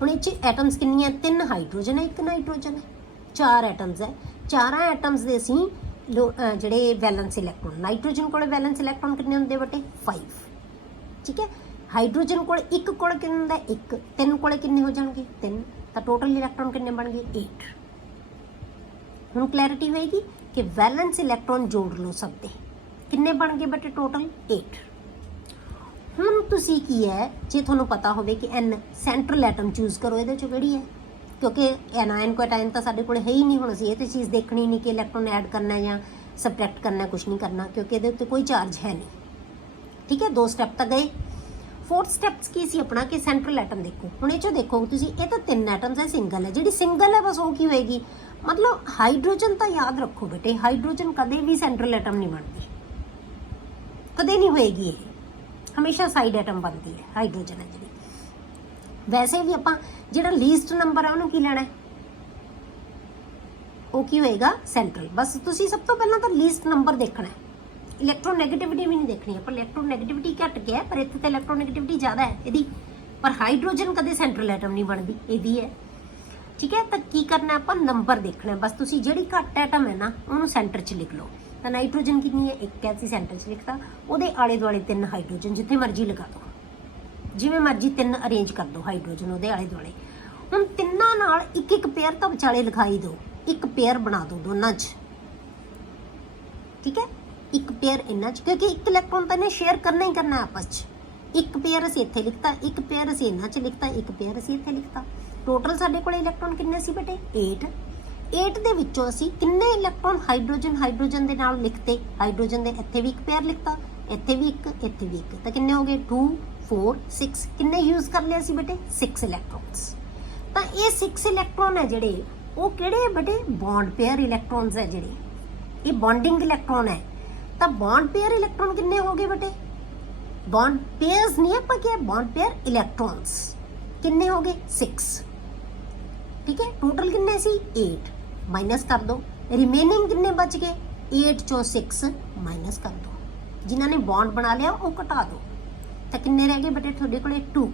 ਹੁਣ ਇਹ 'ਚ ਐਟਮਸ ਕਿੰਨੀਆਂ? 3 ਹਾਈਡਰੋਜਨ ਹੈ, 1 ਨਾਈਟ੍ਰੋਜਨ ਹੈ, 4 ਐਟਮਸ ਹੈ। ਚਾਰਾਂ ਐਟਮਸ ਦੇ ਅਸੀਂ ਜਿਹੜੇ ਵੈਲੈਂਸ ਇਲੈਕਟ੍ਰੋਨ, ਨਾਈਟ੍ਰੋਜਨ ਕੋਲੇ ਵੈਲੈਂਸ ਇਲੈਕਟ੍ਰੋਨ ਕਿੰਨੇ ਹੁੰਦੇ ਬੇਟੇ? 5। ਠੀਕ ਹੈ, ਹਾਈਡਰੋਜਨ ਕੋਲੇ 1 ਕੋਲੇ ਕਿੰਨੇ ਹੁੰਦਾ? 1। 3 ਕੋਲੇ ਕਿੰਨੇ ਹੋ ਜਾਣਗੇ? 3। ਤਾਂ ਟੋਟਲ ਇਲੈਕਟ੍ਰੋਨ ਕਿੰਨੇ ਬਣ ਗਏ? 8। ਹੁਣ ਕਲੈਰਿਟੀ ਹੋਏਗੀ ਕਿ ਵੈਲੈਂਸ ਇਲੈਕਟ੍ਰੋਨ ਜੋੜ ਲਓ ਸਭ ਦੇ, ਕਿੰਨੇ ਬਣ ਗਏ ਬੇਟੇ? ਟੋਟਲ 8। ਹੁਣ ਤੁਸੀਂ ਕੀ ਹੈ, ਜੇ ਤੁਹਾਨੂੰ ਪਤਾ ਹੋਵੇ ਕਿ ਐਨ ਸੈਂਟਰਲ ਐਟਮ ਚੂਜ਼ ਕਰੋ, ਇਹਦੇ 'ਚੋਂ ਕਿਹੜੀ ਹੈ? ਕਿਉਂਕਿ ਐਨਾਇਨ ਕੁਐਟਾਇਨ ਤਾਂ ਸਾਡੇ ਕੋਲ ਹੈ ਹੀ ਨਹੀਂ। ਹੁਣ ਅਸੀਂ ਇਹ ਤੇ ਚੀਜ਼ ਦੇਖਣੀ ਨਹੀਂ ਕਿ ਇਲੈਕਟ੍ਰੋਨ ਐਡ ਕਰਨਾ ਜਾਂ ਸਬਟ੍ਰੈਕਟ ਕਰਨਾ, ਕੁਝ ਨਹੀਂ ਕਰਨਾ ਕਿਉਂਕਿ ਇਹਦੇ ਉੱਤੇ ਕੋਈ ਚਾਰਜ ਹੈ ਨਹੀਂ। ਠੀਕ ਹੈ, 2 ਸਟੈਪ ਤਾਂ ਗਏ। 4th ਸਟੈਪਸ ਕੀ ਸੀ ਆਪਣਾ? ਕਿ ਸੈਂਟਰਲ ਐਟਮ ਦੇਖੋ। ਹੁਣ ਇਹ 'ਚੋਂ ਦੇਖੋ ਤੁਸੀਂ, ਇਹ ਤਾਂ 3 ਐਟਮਸ ਹੈ, ਸਿੰਗਲ ਹੈ। ਜਿਹੜੀ ਸਿੰਗਲ ਹੈ ਬਸ ਉਹ ਕੀ ਹੋਏਗੀ? ਮਤਲਬ ਹਾਈਡਰੋਜਨ ਤਾਂ ਯਾਦ ਰੱਖੋ ਬੇਟੇ, ਹਾਈਡਰੋਜਨ ਕਦੇ ਵੀ ਸੈਂਟਰਲ ਐਟਮ ਨਹੀਂ ਬਣਦੀ, ਕਦੇ ਨਹੀਂ ਹੋਏਗੀ। ਇਹ ਹਮੇਸ਼ਾ ਸਾਈਡ ਐਟਮ ਬਣਦੀ ਹੈ। ਹਾਈਡਰੋਜਨ ਹੈ ਜਿਹੜੀ, ਵੈਸੇ ਵੀ ਆਪਾਂ ਜਿਹੜਾ ਲੀਸਟ ਨੰਬਰ ਆ ਉਹਨੂੰ ਕੀ ਲੈਣਾ ਹੈ, ਉਹ ਕੀ ਹੋਏਗਾ ਸੈਂਟਰਲ। ਬਸ ਤੁਸੀਂ ਸਭ ਤੋਂ ਪਹਿਲਾਂ ਤਾਂ ਲੀਸਟ ਨੰਬਰ ਦੇਖਣਾ ਹੈ, ਇਲੈਕਟ੍ਰੋਨੈਗੇਟਿਵਿਟੀ ਵੀ ਨਹੀਂ ਦੇਖਣੀ ਹੈ। ਪਰ ਇਲੈਕਟ੍ਰੋਨੈਗੇਟਿਵਿਟੀ ਘਟ ਗਿਆ, ਪਰ ਇੱਥੇ ਤਾਂ ਇਲੈਕਟ੍ਰੋਨੈਗੇਟਿਵਿਟੀ ਜ਼ਿਆਦਾ ਹੈ ਇਹਦੀ। ਪਰ ਹਾਈਡਰੋਜਨ ਕਦੇ ਸੈਂਟਰਲ ਐਟਮ ਨਹੀਂ ਬਣਦੀ, ਇਹਦੀ ਹੈ। ਠੀਕ ਹੈ, ਤਾਂ ਕੀ ਕਰਨਾ ਆਪਾਂ ਨੰਬਰ ਦੇਖਣਾ। ਬਸ ਤੁਸੀਂ ਜਿਹੜੀ ਘੱਟ ਐਟਮ ਹੈ ਨਾ ਉਹਨੂੰ ਸੈਂਟਰ 'ਚ ਲਿਖ ਲਓ। ਤਾਂ ਨਾਈਟ੍ਰੋਜਨ ਕਿੰਨੀ ਹੈ, ਇੱਕ ਹੈ, ਅਸੀਂ ਸੈਂਟਰ 'ਚ ਲਿਖਤਾ। ਉਹਦੇ ਆਲੇ ਦੁਆਲੇ 3 ਹਾਈਡਰੋਜਨ, ਜਿੱਥੇ ਮਰਜ਼ੀ ਲਗਾ ਦਿਓ, ਜਿਵੇਂ ਮਰਜ਼ੀ 3 ਅਰੇਂਜ ਕਰ ਦਿਓ ਹਾਈਡਰੋਜਨ ਉਹਦੇ ਆਲੇ ਦੁਆਲੇ। ਹੁਣ ਤਿੰਨਾਂ ਨਾਲ ਇੱਕ ਇੱਕ ਪੇਅਰ ਤਾਂ ਵਿਚਾਲੇ ਲਿਖਾਈ ਦਿਓ, ਇੱਕ ਪੇਅਰ ਬਣਾ ਦਿਓ ਦੋਨਾਂ 'ਚ। ਠੀਕ ਹੈ, ਇੱਕ ਪੇਅਰ ਇਹਨਾਂ 'ਚ, ਕਿਉਂਕਿ ਇੱਕ ਇਲੈਕਟ੍ਰੋਨ ਤਾਂ ਇਹਨੇ ਸ਼ੇਅਰ ਕਰਨਾ ਹੀ ਕਰਨਾ ਆਪਸ 'ਚ। ਇੱਕ ਪੇਅਰ ਅਸੀਂ ਇੱਥੇ ਲਿਖਤਾ, ਇੱਕ ਪੇਅਰ ਅਸੀਂ ਇਹਨਾਂ 'ਚ ਲਿਖਤਾ, ਇੱਕ ਪੇਅਰ ਅਸੀਂ ਇੱਥੇ ਲਿਖਤਾ। ਟੋਟਲ ਸਾਡੇ ਕੋਲ ਇਲੈਕਟ੍ਰੋਨ ਕਿੰਨੇ ਸੀ ਬੇਟੇ 8। 8 ਦੇ ਵਿੱਚੋਂ ਅਸੀਂ ਕਿੰਨੇ ਇਲੈਕਟ੍ਰੋਨ ਹਾਈਡਰੋਜਨ ਦੇ ਨਾਲ ਲਿਖਤੇ, ਹਾਈਡਰੋਜਨ ਦੇ ਇੱਥੇ ਵੀ ਇੱਕ ਪੇਅਰ ਲਿਖਤਾ, ਇੱਥੇ ਵੀ ਇੱਕ, ਇੱਥੇ ਵੀ ਇੱਕ, ਤਾਂ ਕਿੰਨੇ ਹੋ ਗਏ 2 4 6। ਕਿੰਨੇ ਯੂਜ਼ ਕਰ ਲਿਆ ਸੀ ਬੇਟੇ 6 ਇਲੈਕਟ੍ਰੋਨਸ। ਤਾਂ ਇਹ 6 ਇਲੈਕਟ੍ਰੋਨ ਹੈ ਜਿਹੜੇ, ਉਹ ਕਿਹੜੇ ਬੇਟੇ ਬੌਂਡ ਪੇਅਰ ਇਲੈਕਟ੍ਰੋਨਸ ਹੈ ਜਿਹੜੇ, ਇਹ ਬੌਂਡਿੰਗ ਇਲੈਕਟ੍ਰੋਨ ਹੈ। ਤਾਂ ਬੌਂਡ ਪੇਅਰ ਇਲੈਕਟ੍ਰੋਨ ਕਿੰਨੇ ਹੋ ਗਏ ਬੇਟੇ, ਬੌਂਡ ਪੇਅਰਸ ਨਹੀਂ ਆਪਾਂ ਕਿਹਾ, ਬੌਂਡ ਪੇਅਰ ਇਲੈਕਟ੍ਰੋਨਸ ਕਿੰਨੇ ਹੋ ਗਏ 6। ਠੀਕ ਹੈ, ਟੋਟਲ ਕਿੰਨੇ ਸੀ 8, ਮਾਈਨਸ ਕਰ ਦੋ, ਰਿਮੇਨਿੰਗ ਕਿੰਨੇ ਬਚ ਗਏ 8 ਚੋਂ 6 ਮਾਈਨਸ ਕਰ ਦੋ। ਜਿਨ੍ਹਾਂ ਨੇ ਬੌਂਡ ਬਣਾ ਲਿਆ ਉਹ ਘਟਾ ਦੋ, ਤਾਂ ਕਿੰਨੇ ਰਹਿ ਗਏ ਬੇਟੇ ਤੁਹਾਡੇ ਕੋਲੇ 2।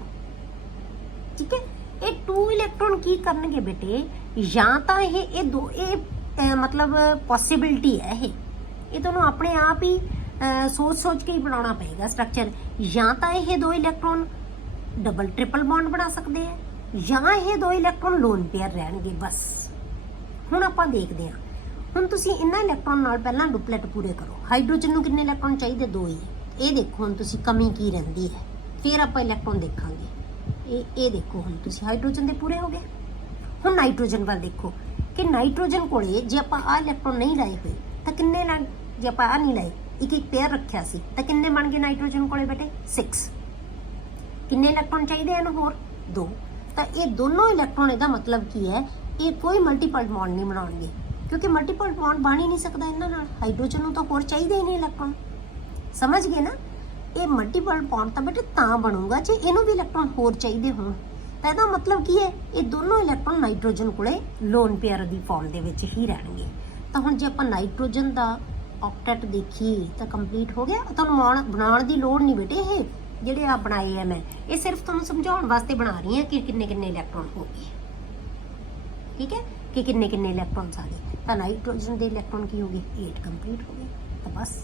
ਠੀਕ ਹੈ, ਇਹ 2 ਇਲੈਕਟ੍ਰੋਨ ਕੀ ਕਰਨਗੇ ਬੇਟੇ, ਜਾਂ ਤਾਂ ਇਹ ਦੋ, ਇਹ ਮਤਲਬ ਪੋਸਿਬਿਲਿਟੀ ਹੈ, ਇਹ ਤੁਹਾਨੂੰ ਆਪਣੇ ਆਪ ਹੀ ਸੋਚ ਕੇ ਹੀ ਬਣਾਉਣਾ ਪਏਗਾ ਸਟਰਕਚਰ। ਜਾਂ ਤਾਂ ਇਹ 2 ਇਲੈਕਟ੍ਰੋਨ ਡਬਲ ਟ੍ਰਿਪਲ ਬੌਂਡ ਬਣਾ ਸਕਦੇ ਆ, ਜਾਂ ਇਹ 2 ਇਲੈਕਟ੍ਰੋਨ ਲੋਨ ਪੇਅਰ ਰਹਿਣਗੇ ਬਸ। ਹੁਣ ਆਪਾਂ ਦੇਖਦੇ ਹਾਂ, ਹੁਣ ਤੁਸੀਂ ਇਹਨਾਂ ਇਲੈਕਟ੍ਰੋਨ ਨਾਲ ਪਹਿਲਾਂ ਡੁਪਲੇਟ ਪੂਰੇ ਕਰੋ। ਹਾਈਡਰੋਜਨ ਨੂੰ ਕਿੰਨੇ ਇਲੈਕਟ੍ਰੋਨ ਚਾਹੀਦੇ 2 ਹੀ, ਇਹ ਦੇਖੋ ਹੁਣ ਤੁਸੀਂ ਕਮੀ ਕੀ ਰਹਿੰਦੀ ਹੈ, ਫਿਰ ਆਪਾਂ ਇਲੈਕਟ੍ਰੋਨ ਦੇਖਾਂਗੇ। ਇਹ ਦੇਖੋ ਹੁਣ ਤੁਸੀਂ ਹਾਈਡਰੋਜਨ ਦੇ ਪੂਰੇ ਹੋ ਗਏ। ਹੁਣ ਨਾਈਟ੍ਰੋਜਨ ਵੱਲ ਦੇਖੋ ਕਿ ਨਾਈਟ੍ਰੋਜਨ ਕੋਲੇ ਜੇ ਆਪਾਂ ਆਹ ਇਲੈਕਟ੍ਰੋਨ ਨਹੀਂ ਲਾਏ ਹੋਏ ਤਾਂ ਕਿੰਨੇ ਜੇ ਆਪਾਂ ਆਹ ਨਹੀਂ ਲਾਏ, ਇੱਕ ਇੱਕ ਪੇਅਰ ਰੱਖਿਆ ਸੀ, ਤਾਂ ਕਿੰਨੇ ਬਣ ਗਏ ਨਾਈਟ੍ਰੋਜਨ ਕੋਲੇ ਬੇਟੇ 6। ਕਿੰਨੇ ਇਲੈਕਟ੍ਰੋਨ ਚਾਹੀਦੇ ਹਨ ਹੋਰ 2। ਤਾਂ ਇਹ ਦੋਨੋਂ ਇਲੈਕਟ੍ਰੋਨ, ਇਹਦਾ ਮਤਲਬ ਕੀ ਹੈ, ਇਹ ਕੋਈ ਮਲਟੀਪਲ ਬੌਂਡ ਨਹੀਂ ਬਣਾਉਣਗੇ, ਕਿਉਂਕਿ ਮਲਟੀਪਲ ਬੌਂਡ ਬਣ ਹੀ ਨਹੀਂ ਸਕਦਾ ਇਹਨਾਂ ਨਾਲ। ਹਾਈਡਰੋਜਨ ਨੂੰ ਤਾਂ ਹੋਰ ਚਾਹੀਦੇ ਹੀ ਨਹੀਂ ਇਲੈਕਟ੍ਰੋਨ, ਸਮਝ ਗਏ ਨਾ। ਇਹ ਮਲਟੀਪਲ ਬੌਂਡ ਤਾਂ ਬੇਟੇ ਤਾਂ ਬਣੂਗਾ ਜੇ ਇਹਨੂੰ ਵੀ ਇਲੈਕਟ੍ਰੋਨ ਹੋਰ ਚਾਹੀਦੇ ਹੋਣ। ਤਾਂ ਇਹਦਾ ਮਤਲਬ ਕੀ ਹੈ, ਇਹ ਦੋਨੋਂ ਇਲੈਕਟ੍ਰੋਨ ਨਾਈਟ੍ਰੋਜਨ ਕੋਲੇ ਲੋਨ ਪੇਅਰ ਦੀ ਫਾਰਮ ਦੇ ਵਿੱਚ ਹੀ ਰਹਿਣਗੇ। ਤਾਂ ਹੁਣ ਜੇ ਆਪਾਂ ਨਾਈਟ੍ਰੋਜਨ ਦਾ ਆਕਟੇਟ ਦੇਖੀਏ ਤਾਂ ਕੰਪਲੀਟ ਹੋ ਗਿਆ। ਤੁਹਾਨੂੰ ਬਣਾਉਣ ਦੀ ਲੋੜ ਨਹੀਂ ਬੇਟੇ, ਇਹ ਜਿਹੜੇ ਆ ਬਣਾਏ ਆ ਮੈਂ, ਇਹ ਸਿਰਫ ਤੁਹਾਨੂੰ ਸਮਝਾਉਣ ਵਾਸਤੇ ਬਣਾ ਰਹੀ ਹਾਂ ਕਿ ਕਿੰਨੇ ਕਿੰਨੇ ਇਲੈਕਟ੍ਰੋਨ ਹੋ ਗਏ। ਠੀਕ ਹੈ, ਕਿ ਕਿੰਨੇ ਕਿੰਨੇ ਇਲੈਕਟ੍ਰੋਨਸ ਆ ਗਏ। ਤਾਂ ਨਾਈਟ੍ਰੋਜਨ ਦੇ ਇਲੈਕਟ੍ਰੋਨ ਕੀ ਹੋ ਗਏ 8 ਕੰਪਲੀਟ ਹੋ ਗਏ। ਤਾਂ ਬਸ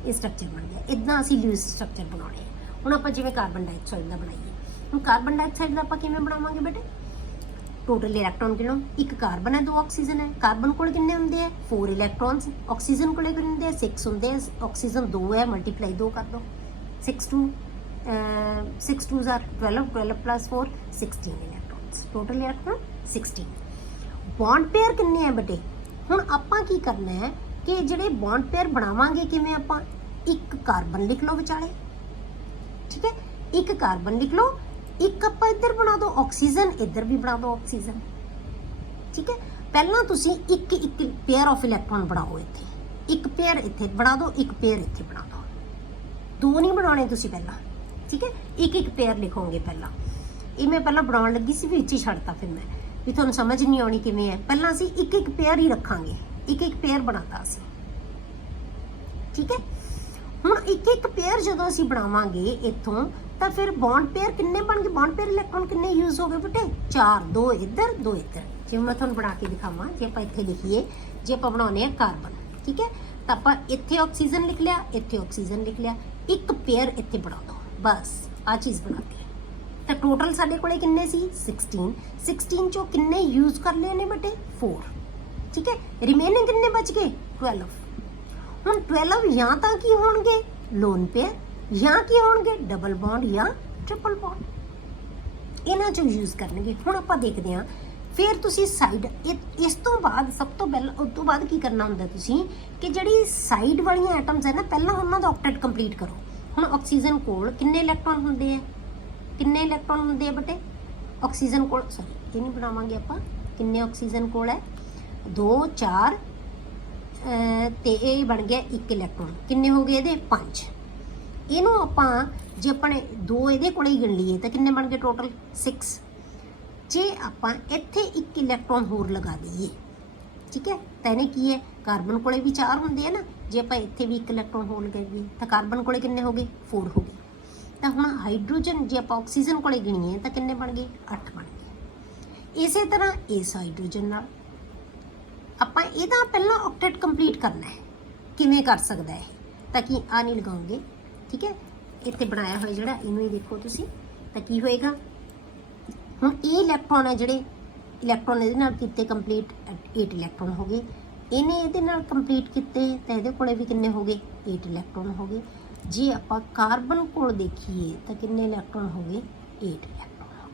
ਇਹ ਸਟਰਕਚਰ ਬਣ ਗਿਆ। ਇਦਾਂ ਅਸੀਂ ਲੂਜ਼ ਸਟਰਕਚਰ ਬਣਾਉਣੇ ਆ। ਹੁਣ ਆਪਾਂ ਜਿਵੇਂ ਕਾਰਬਨ ਡਾਈਆਕਸਾਈਡ ਦਾ ਬਣਾਈਏ, ਹੁਣ ਕਾਰਬਨ ਡਾਈਆਕਸਾਈਡ ਦਾ ਆਪਾਂ ਕਿਵੇਂ ਬਣਾਵਾਂਗੇ ਬੇਟੇ, ਟੋਟਲ ਇਲੈਕਟ੍ਰੋਨ ਕਿੰਨੇ, ਇੱਕ ਕਾਰਬਨ ਹੈ 2 ਆਕਸੀਜਨ ਹੈ। ਕਾਰਬਨ ਕੋਲ ਕਿੰਨੇ ਹੁੰਦੇ ਆ 4 ਇਲੈਕਟ੍ਰੋਨਸ, ਆਕਸੀਜਨ ਕੋਲੇ ਕਿੰਨੇ ਹੁੰਦੇ ਆ 6 ਹੁੰਦੇ ਆ। ਆਕਸੀਜਨ 2 ਹੈ, ਮਲਟੀਪਲਾਈ 2 ਕਰ ਦੋ, 6 2s are 12, 12 plus 4 16 electrons, total electron 16। Bond pair ਕਿੰਨੇ ਆ ਬੇਟੇ, ਹੁਣ ਆਪਾਂ ਕੀ ਕਰਨਾ ਹੈ ਕਿ ਜਿਹੜੇ ਬੌਂਡ ਪੇਅਰ ਬਣਾਵਾਂਗੇ ਕਿਵੇਂ, ਆਪਾਂ ਇੱਕ ਕਾਰਬਨ ਲਿਖ ਲਓ ਵਿਚਾਲੇ। ਠੀਕ ਹੈ, ਇੱਕ ਕਾਰਬਨ ਲਿਖ ਲਓ, ਇੱਕ ਆਪਾਂ ਇੱਧਰ ਬਣਾ ਦਿਓ ਆਕਸੀਜਨ, ਇੱਧਰ ਵੀ ਬਣਾ ਦਿਓ ਆਕਸੀਜਨ। ਠੀਕ ਹੈ, ਪਹਿਲਾਂ ਤੁਸੀਂ ਇੱਕ ਇੱਕ ਪੇਅਰ ਆਫ ਇਲੈਕਟ੍ਰੋਨ ਬਣਾਓ, ਇੱਥੇ ਇੱਕ ਪੇਅਰ ਇੱਥੇ ਬਣਾ ਦਿਓ, ਇੱਕ ਪੇਅਰ ਇੱਥੇ ਬਣਾ ਦਿਓ, 2 ਨਹੀਂ ਬਣਾਉਣੇ ਤੁਸੀਂ ਪਹਿਲਾਂ। ਠੀਕ ਹੈ, ਇੱਕ ਇੱਕ ਪੇਅਰ ਲਿਖੋਗੇ ਪਹਿਲਾਂ। ਇਹ ਮੈਂ ਪਹਿਲਾਂ ਬਣਾਉਣ ਲੱਗੀ ਸੀ, ਵਿੱਚ ਹੀ ਛੱਡਤਾ ਫਿਰ ਮੈਂ, ਵੀ ਤੁਹਾਨੂੰ ਸਮਝ ਨਹੀਂ ਆਉਣੀ ਕਿਵੇਂ ਹੈ। ਪਹਿਲਾਂ ਅਸੀਂ ਇੱਕ ਇੱਕ ਪੇਅਰ ਹੀ ਰੱਖਾਂਗੇ, ਇੱਕ ਇੱਕ ਪੇਅਰ ਬਣਾਤਾ ਅਸੀਂ। ਠੀਕ ਹੈ, ਹੁਣ ਇੱਕ ਇੱਕ ਪੇਅਰ ਜਦੋਂ ਅਸੀਂ ਬਣਾਵਾਂਗੇ ਇੱਥੋਂ, ਤਾਂ ਫਿਰ ਬੌਂਡ ਪੇਅਰ ਕਿੰਨੇ ਬਣ ਗਏ, ਬੌਂਡ ਪੇਅਰ ਇਲੈਕਟ੍ਰੋਨ ਕਿੰਨੇ ਯੂਜ਼ ਹੋ ਗਏ ਬੇਟੇ 4, 2 ਇੱਧਰ 2 ਇੱਧਰ। ਜਿਵੇਂ ਮੈਂ ਤੁਹਾਨੂੰ ਬਣਾ ਕੇ ਦਿਖਾਵਾਂ, ਜੇ ਆਪਾਂ ਇੱਥੇ ਲਿਖੀਏ, ਜੇ ਆਪਾਂ ਬਣਾਉਂਦੇ ਆ ਕਾਰਬਨ, ਠੀਕ ਹੈ, ਤਾਂ ਆਪਾਂ ਇੱਥੇ ਆਕਸੀਜਨ ਲਿਖ ਲਿਆ, ਇੱਥੇ ਆਕਸੀਜਨ ਲਿਖ ਲਿਆ, ਇੱਕ ਪੇਅਰ ਇੱਥੇ ਬਣਾ ਦੋ, ਬਸ ਆ ਚੀਜ਼ ਬਣਾਤੀ। ਤਾਂ ਟੋਟਲ ਸਾਡੇ ਕੋਲੇ ਕਿੰਨੇ ਸੀ 16। 16 ਚੋਂ ਕਿੰਨੇ ਯੂਜ਼ ਕਰ ਲਏ ਨੇ ਬੇਟੇ 4। ਠੀਕ ਹੈ, ਰਿਮੇਨਿੰਗ ਕਿੰਨੇ ਬਚ ਗਏ 12। ਹੁਣ 12 ਜਾਂ ਤਾਂ ਕੀ ਹੋਣਗੇ ਲੋਨ ਪੇਅਰ, ਜਾਂ ਕੀ ਹੋਣਗੇ ਡਬਲ ਬੌਂਡ ਜਾਂ ਟ੍ਰਿਪਲ ਬੌਂਡ, ਇਹਨਾਂ ਚੋਂ ਯੂਜ਼ ਕਰਨਗੇ। ਹੁਣ ਆਪਾਂ ਦੇਖਦੇ ਹਾਂ, ਫਿਰ ਤੁਸੀਂ ਸਾਈਡ, ਇਸ ਤੋਂ ਬਾਅਦ ਸਭ ਤੋਂ ਪਹਿਲਾਂ ਉਸ ਤੋਂ ਬਾਅਦ ਕੀ ਕਰਨਾ ਹੁੰਦਾ ਤੁਸੀਂ, ਕਿ ਜਿਹੜੀ ਸਾਈਡ ਵਾਲੀਆਂ ਐਟਮਸ ਹੈ ਨਾ, ਪਹਿਲਾਂ ਉਹਨਾਂ ਦਾ ਆਕਟੇਟ ਕੰਪਲੀਟ ਕਰੋ। ਹੁਣ ਆਕਸੀਜਨ ਕੋਲ ਕਿੰਨੇ ਇਲੈਕਟ੍ਰੋਨ ਹੁੰਦੇ ਆ, ਕਿੰਨੇ ਇਲੈਕਟ੍ਰੋਨ ਹੁੰਦੇ ਆ ਬੇਟੇ ਆਕਸੀਜਨ ਕੋਲ, ਸੌਰੀ ਇਹ ਨਹੀਂ ਬਣਾਵਾਂਗੇ ਆਪਾਂ, ਕਿੰਨੇ ਆਕਸੀਜਨ ਕੋਲ ਹੈ 2 4 ਤੇ ਇਹ ਬਣ ਗਿਆ 1 ਇਲੈਕਟ੍ਰੋਨ, ਕਿੰਨੇ ਹੋ ਗਏ ਇਹਦੇ 5। ਇਹਨੂੰ ਆਪਾਂ ਜੇ ਆਪਾਂ ਨੇ 2 ਇਹਦੇ ਕੋਲੇ ਹੀ ਗਿਣ ਲਈਏ ਤਾਂ ਕਿੰਨੇ ਬਣ ਗਏ ਟੋਟਲ 6। ਜੇ ਆਪਾਂ ਇੱਥੇ 1 ਇਲੈਕਟ੍ਰੋਨ ਹੋਰ ਲਗਾ ਦਈਏ, ਠੀਕ ਹੈ, ਤਾਂ ਇਹਨੇ ਕੀ ਹੈ, ਕਾਰਬਨ ਕੋਲੇ ਵੀ 4 ਹੁੰਦੇ ਆ ਨਾ, ਜੇ ਆਪਾਂ ਇੱਥੇ ਵੀ 1 ਇਲੈਕਟ੍ਰੋਨ ਹੋਰ ਲਗਾਈਏ ਤਾਂ ਕਾਰਬਨ ਕੋਲੇ ਕਿੰਨੇ ਹੋ ਗਏ 4 ਹੋ ਗਏ। ਤਾਂ ਹੁਣ ਹਾਈਡਰੋਜਨ ਜੇ ਆਪਾਂ ਆਕਸੀਜਨ ਕੋਲੇ ਗਿਣੀਏ ਤਾਂ ਕਿੰਨੇ ਬਣ ਗਏ 8 ਬਣ ਗਏ। ਇਸੇ ਤਰ੍ਹਾਂ ਇਸ ਹਾਈਡਰੋਜਨ ਨਾਲ ਆਪਾਂ ਇਹਦਾ ਪਹਿਲਾਂ ਆਕਟੇਟ ਕੰਪਲੀਟ ਕਰਨਾ ਹੈ। ਕਿਵੇਂ ਕਰ ਸਕਦਾ ਹੈ, ਤਾਂ ਕਿ ਆ ਨਹੀਂ ਲਗਾਉਂਗੇ, ਠੀਕ ਹੈ, ਇੱਥੇ ਬਣਾਇਆ ਹੋਇਆ ਜਿਹੜਾ ਇਹਨੂੰ ਹੀ ਦੇਖੋ ਤੁਸੀਂ, ਤਾਂ ਕੀ ਹੋਏਗਾ, ਹੁਣ ਇਹ ਇਲੈਕਟ੍ਰੋਨ ਹੈ ਜਿਹੜੇ ਇਲੈਕਟ੍ਰੋਨ ਇਹਦੇ ਨਾਲ ਕੀਤੇ ਕੰਪਲੀਟ 8 ਇਲੈਕਟ੍ਰੋਨ ਹੋ ਗਏ, ਇਹਨੇ ਇਹਦੇ ਨਾਲ ਕੰਪਲੀਟ ਕੀਤੇ ਤਾਂ ਇਹਦੇ ਕੋਲੇ ਵੀ ਕਿੰਨੇ ਹੋ ਗਏ 8 ਇਲੈਕਟ੍ਰੋਨ ਹੋ ਗਏ। ਜੇ ਆਪਾਂ ਕਾਰਬਨ ਕੋਲ ਦੇਖੀਏ ਤਾਂ ਕਿੰਨੇ ਇਲੈਕਟ੍ਰੋਨ ਹੋ ਗਏ 8 ਇਲੈਕਟ੍ਰੋਨ ਹੋ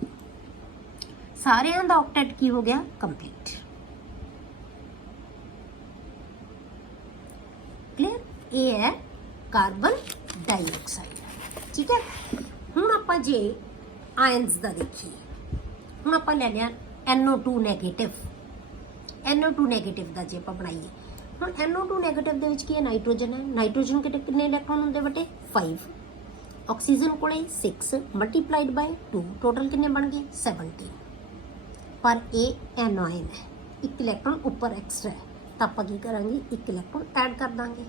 ਗਏ। ਸਾਰਿਆਂ ਦਾ ਆਕਟੇਟ ਕੀ ਹੋ ਗਿਆ ਕੰਪਲੀਟ। ਕਲੀਅਰ, ਇਹ ਹੈ ਕਾਰਬਨ ਡਾਈਆਕਸਾਈਡ, ਠੀਕ ਹੈ। ਹੁਣ ਆਪਾਂ ਜੇ ਆਇਨਸ ਦਾ ਦੇਖੀਏ, ਹੁਣ ਆਪਾਂ ਲੈ ਲਿਆ NO2 ਨੈਗੇਟਿਵ। NO2 ਨੈਗੇਟਿਵ ਦਾ ਜੇ ਆਪਾਂ ਬਣਾਈਏ, ਹੁਣ NO2 ਨੈਗੇਟਿਵ ਦੇ ਵਿੱਚ ਕੀ ਹੈ, ਨਾਈਟ੍ਰੋਜਨ ਹੈ। ਨਾਈਟ੍ਰੋਜਨ ਕਿੰਨੇ ਇਲੈਕਟ੍ਰੋਨ ਹੁੰਦੇ ਬਟੇ 5, ਆਕਸੀਜਨ ਕੋਲੇ 6 ਮਲਟੀਪਲਾਈਡ ਬਾਈ 2, ਟੋਟਲ ਕਿੰਨੇ ਬਣ ਗਏ 17। ਪਰ ਇਹ ਐਨਆਇਨ ਹੈ, 1 ਇਲੈਕਟ੍ਰੋਨ ਉੱਪਰ ਐਕਸਟਰਾ ਹੈ, ਤਾਂ ਆਪਾਂ ਕੀ ਕਰਾਂਗੇ 1 ਇਲੈਕਟ੍ਰੋਨ ਐਡ ਕਰ ਦਾਂਗੇ,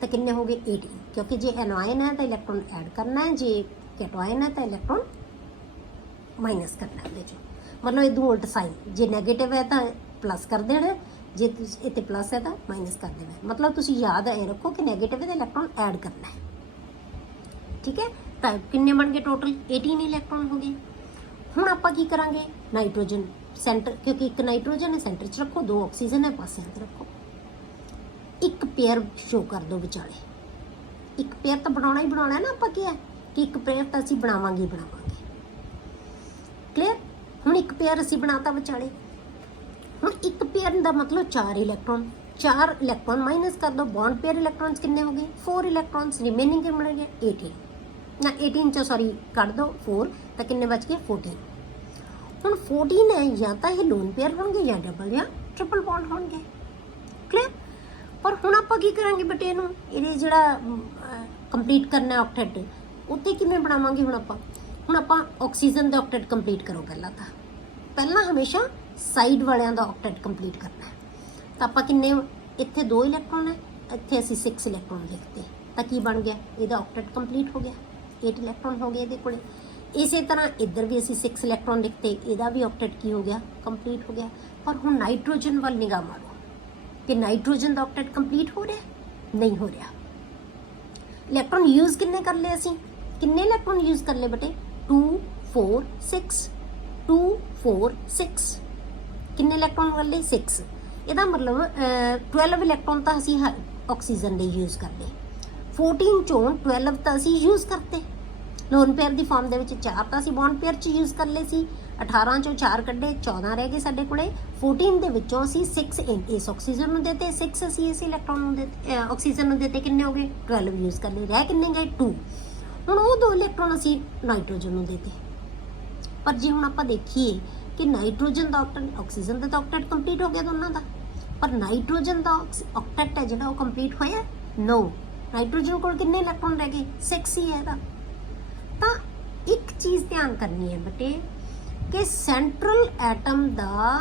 ਤਾਂ ਕਿੰਨੇ ਹੋ ਗਏ 18, ਕਿਉਂਕਿ ਜੇ ਐਨਆਇਨ ਹੈ ਤਾਂ ਇਲੈਕਟ੍ਰੋਨ ਐਡ ਕਰਨਾ ਹੈ, ਜੇ ਕੈਟਾਇਨ ਹੈ ਤਾਂ ਇਲੈਕਟ੍ਰੋਨ ਮਾਈਨਸ ਕਰਨਾ ਇਹਦੇ ਚੋਂ, ਮਤਲਬ ਇਹ ਉਲਟ ਸਾਈਨ, ਜੇ ਨੈਗੇਟਿਵ ਹੈ ਤਾਂ ਪਲੱਸ ਕਰ ਦੇਣਾ, ਜੇ ਇੱਥੇ ਪਲੱਸ ਹੈ ਤਾਂ ਮਾਈਨਸ ਕਰ ਦੇਣਾ। ਮਤਲਬ ਤੁਸੀਂ ਯਾਦ ਐ ਰੱਖੋ ਕਿ ਨੈਗੇਟਿਵ ਦਾ ਇਲੈਕਟ੍ਰੋਨ ਐਡ ਕਰਨਾ ਹੈ, ਠੀਕ ਹੈ। ਤਾਂ ਕਿੰਨੇ ਬਣ ਗਏ ਟੋਟਲ 18 ਇਲੈਕਟ੍ਰੋਨ ਹੋ ਗਏ। ਹੁਣ ਆਪਾਂ ਕੀ ਕਰਾਂਗੇ, ਨਾਈਟ੍ਰੋਜਨ ਸੈਂਟਰ, ਕਿਉਂਕਿ 1 ਨਾਈਟ੍ਰੋਜਨ ਹੈ ਸੈਂਟਰ 'ਚ ਰੱਖੋ, 2 ਆਕਸੀਜਨ ਹੈ ਪਾਸਿਆਂ 'ਤੇ ਰੱਖੋ, 1 ਪੇਅਰ ਸ਼ੋ ਕਰ ਦਿਓ ਵਿਚਾਲੇ। 1 ਪੇਅਰ ਤਾਂ ਬਣਾਉਣਾ ਹੀ ਬਣਾਉਣਾ ਨਾ, ਆਪਾਂ ਕੀ ਹੈ ਕਿ 1 ਪੇਅਰ ਤਾਂ ਅਸੀਂ ਬਣਾਵਾਂਗੇ ਹੀ ਬਣਾਵਾਂਗੇ। ਕਲੀਅਰ, ਹੁਣ 1 ਪੇਅਰ ਅਸੀਂ ਬਣਾਤਾ ਵਿਚਾਲੇ। ਹੁਣ 1 ਪੇਅਰ ਦਾ ਮਤਲਬ 4 ਇਲੈਕਟ੍ਰੋਨ, 4 ਇਲੈਕਟ੍ਰੋਨ ਮਾਈਨਸ ਕਰ ਦੋ, ਬੌਂਡ ਪੇਅਰ ਇਲੈਕਟ੍ਰੋਨਸ ਕਿੰਨੇ ਹੋ ਗਏ 4 ਇਲੈਕਟ੍ਰੋਨਸ, ਰਿਮੇਨਿੰਗ ਕਿੰਨੇ ਬਣ ਗਏ 18 ਨਾ 18 ਚੋਂ ਸੌਰੀ ਕੱਢ ਦੋ 4, ਤਾਂ ਕਿੰਨੇ ਬਚ ਗਏ 14। ਹੁਣ 14 ਹੈ, ਜਾਂ ਤਾਂ ਇਹ ਲੋਨ ਪੇਅਰ ਹੋਣਗੇ ਜਾਂ ਡਬਲ ਜਾਂ ਟ੍ਰਿਪਲ ਬੌਂਡ ਹੋਣਗੇ। ਕਲੀਅਰ, ਪਰ ਹੁਣ ਆਪਾਂ ਕੀ ਕਰਾਂਗੇ ਬੇਟੇ, ਇਹਨੂੰ ਇਹਦੇ ਜਿਹੜਾ ਕੰਪਲੀਟ ਕਰਨਾ ਆਕਟੇਟ, ਉੱਤੇ ਕਿਵੇਂ ਬਣਾਵਾਂਗੇ। ਹੁਣ ਆਪਾਂ ਆਕਸੀਜਨ ਦਾ ਆਕਟੇਟ ਕੰਪਲੀਟ ਕਰੋ। ਪਹਿਲਾਂ ਹਮੇਸ਼ਾ ਸਾਈਡ ਵਾਲਿਆਂ ਦਾ ਆਕਟੇਟ ਕੰਪਲੀਟ ਕਰਨਾ ਹੈ। ਤਾਂ ਆਪਾਂ ਕਿੰਨੇ, ਇੱਥੇ 2 ਇਲੈਕਟ੍ਰੋਨ ਹੈ, ਇੱਥੇ ਅਸੀਂ 6 ਇਲੈਕਟ੍ਰੋਨ ਲਿਖਤੇ, ਤਾਂ ਕੀ ਬਣ ਗਿਆ, ਇਹਦਾ ਆਕਟੇਟ ਕੰਪਲੀਟ ਹੋ ਗਿਆ, 8 ਇਲੈਕਟ੍ਰੋਨ ਹੋ ਗਏ ਇਹਦੇ ਕੋਲੇ। ਇਸੇ ਤਰ੍ਹਾਂ ਇੱਧਰ ਵੀ ਅਸੀਂ 6 ਇਲੈਕਟ੍ਰੋਨ ਲਿਖਤੇ, ਇਹਦਾ ਵੀ ਆਕਟੇਟ ਕੀ ਹੋ ਗਿਆ ਕੰਪਲੀਟ ਹੋ ਗਿਆ। ਪਰ ਹੁਣ ਨਾਈਟ੍ਰੋਜਨ ਵੱਲ ਨਿਗਾਹ ਮਾਰੋ ਕਿ ਨਾਈਟ੍ਰੋਜਨ ਦਾ ਆਕਟੇਟ ਕੰਪਲੀਟ ਹੋ ਰਿਹਾ, ਨਹੀਂ ਹੋ ਰਿਹਾ। ਇਲੈਕਟ੍ਰੋਨ ਯੂਜ਼ ਕਿੰਨੇ ਕਰ ਲਏ ਅਸੀਂ, ਕਿੰਨੇ ਇਲੈਕਟ੍ਰੋਨ ਯੂਜ਼ ਕਰ ਲਏ ਬੇਟੇ 2 4 6 2 4 6, ਕਿੰਨੇ ਇਲੈਕਟ੍ਰੋਨ ਕਰ ਲਏ 6। ਇਹਦਾ ਮਤਲਬ 12 ਇਲੈਕਟ੍ਰੋਨ ਤਾਂ ਅਸੀਂ ਆਕਸੀਜਨ ਲਈ ਯੂਜ਼ ਕਰ ਲਏ, 14 ਚੋਂ 12 ਤਾਂ ਅਸੀਂ ਯੂਜ਼ ਕਰਤੇ ਲੋਨ ਪੇਅਰ ਦੀ ਫਾਰਮ ਦੇ ਵਿੱਚ, 4 ਤਾਂ ਅਸੀਂ ਬੌਂਡ ਪੇਅਰ 'ਚ ਯੂਜ਼ ਕਰ ਲਏ ਸੀ, 18 ਚੋਂ 4 ਕੱਢੇ 14 ਰਹਿ ਗਏ ਸਾਡੇ ਕੋਲੇ। 14 ਦੇ ਵਿੱਚੋਂ ਅਸੀਂ 6 ਇਸ ਆਕਸੀਜਨ ਨੂੰ ਦੇਤੇ, 6 ਅਸੀਂ ਇਸ ਇਲੈਕਟ੍ਰੋਨ ਨੂੰ ਦੇਤੇ, ਆਕਸੀਜਨ ਨੂੰ ਦੇਤੇ, ਕਿੰਨੇ ਹੋ ਗਏ 12 ਯੂਜ਼ ਕਰ ਲਏ, ਰਹਿ ਕਿੰਨੇ ਗਏ 2। ਹੁਣ ਉਹ 2 ਇਲੈਕਟ੍ਰੋਨ ਅਸੀਂ ਨਾਈਟ੍ਰੋਜਨ ਨੂੰ ਦੇਤੇ। ਪਰ ਜੇ ਹੁਣ ਆਪਾਂ ਦੇਖੀਏ ਕਿ ਨਾਈਟ੍ਰੋਜਨ ਦਾ ਆਕਟੇਟ, ਆਕਸੀਜਨ ਦਾ ਤਾਂ ਆਕਟੇਟ ਕੰਪਲੀਟ ਹੋ ਗਿਆ ਦੋਨਾਂ ਦਾ, ਪਰ ਨਾਈਟ੍ਰੋਜਨ ਦਾ ਆਕਟੇਟ ਹੈ ਜਿਹੜਾ ਉਹ ਕੰਪਲੀਟ ਹੋਇਆ ਨੋ। ਨਾਈਟ੍ਰੋਜਨ ਕੋਲ ਕਿੰਨੇ ਇਲੈਕਟ੍ਰੋਨ ਰਹਿ ਗਏ 6 ਹੀ ਹੈ ਇਹਦਾ। ਤਾਂ ਇੱਕ ਚੀਜ਼ ਧਿਆਨ ਕਰਨੀ ਹੈ ਬੇਟੇ ਕਿ ਸੈਂਟਰਲ ਐਟਮ ਦਾ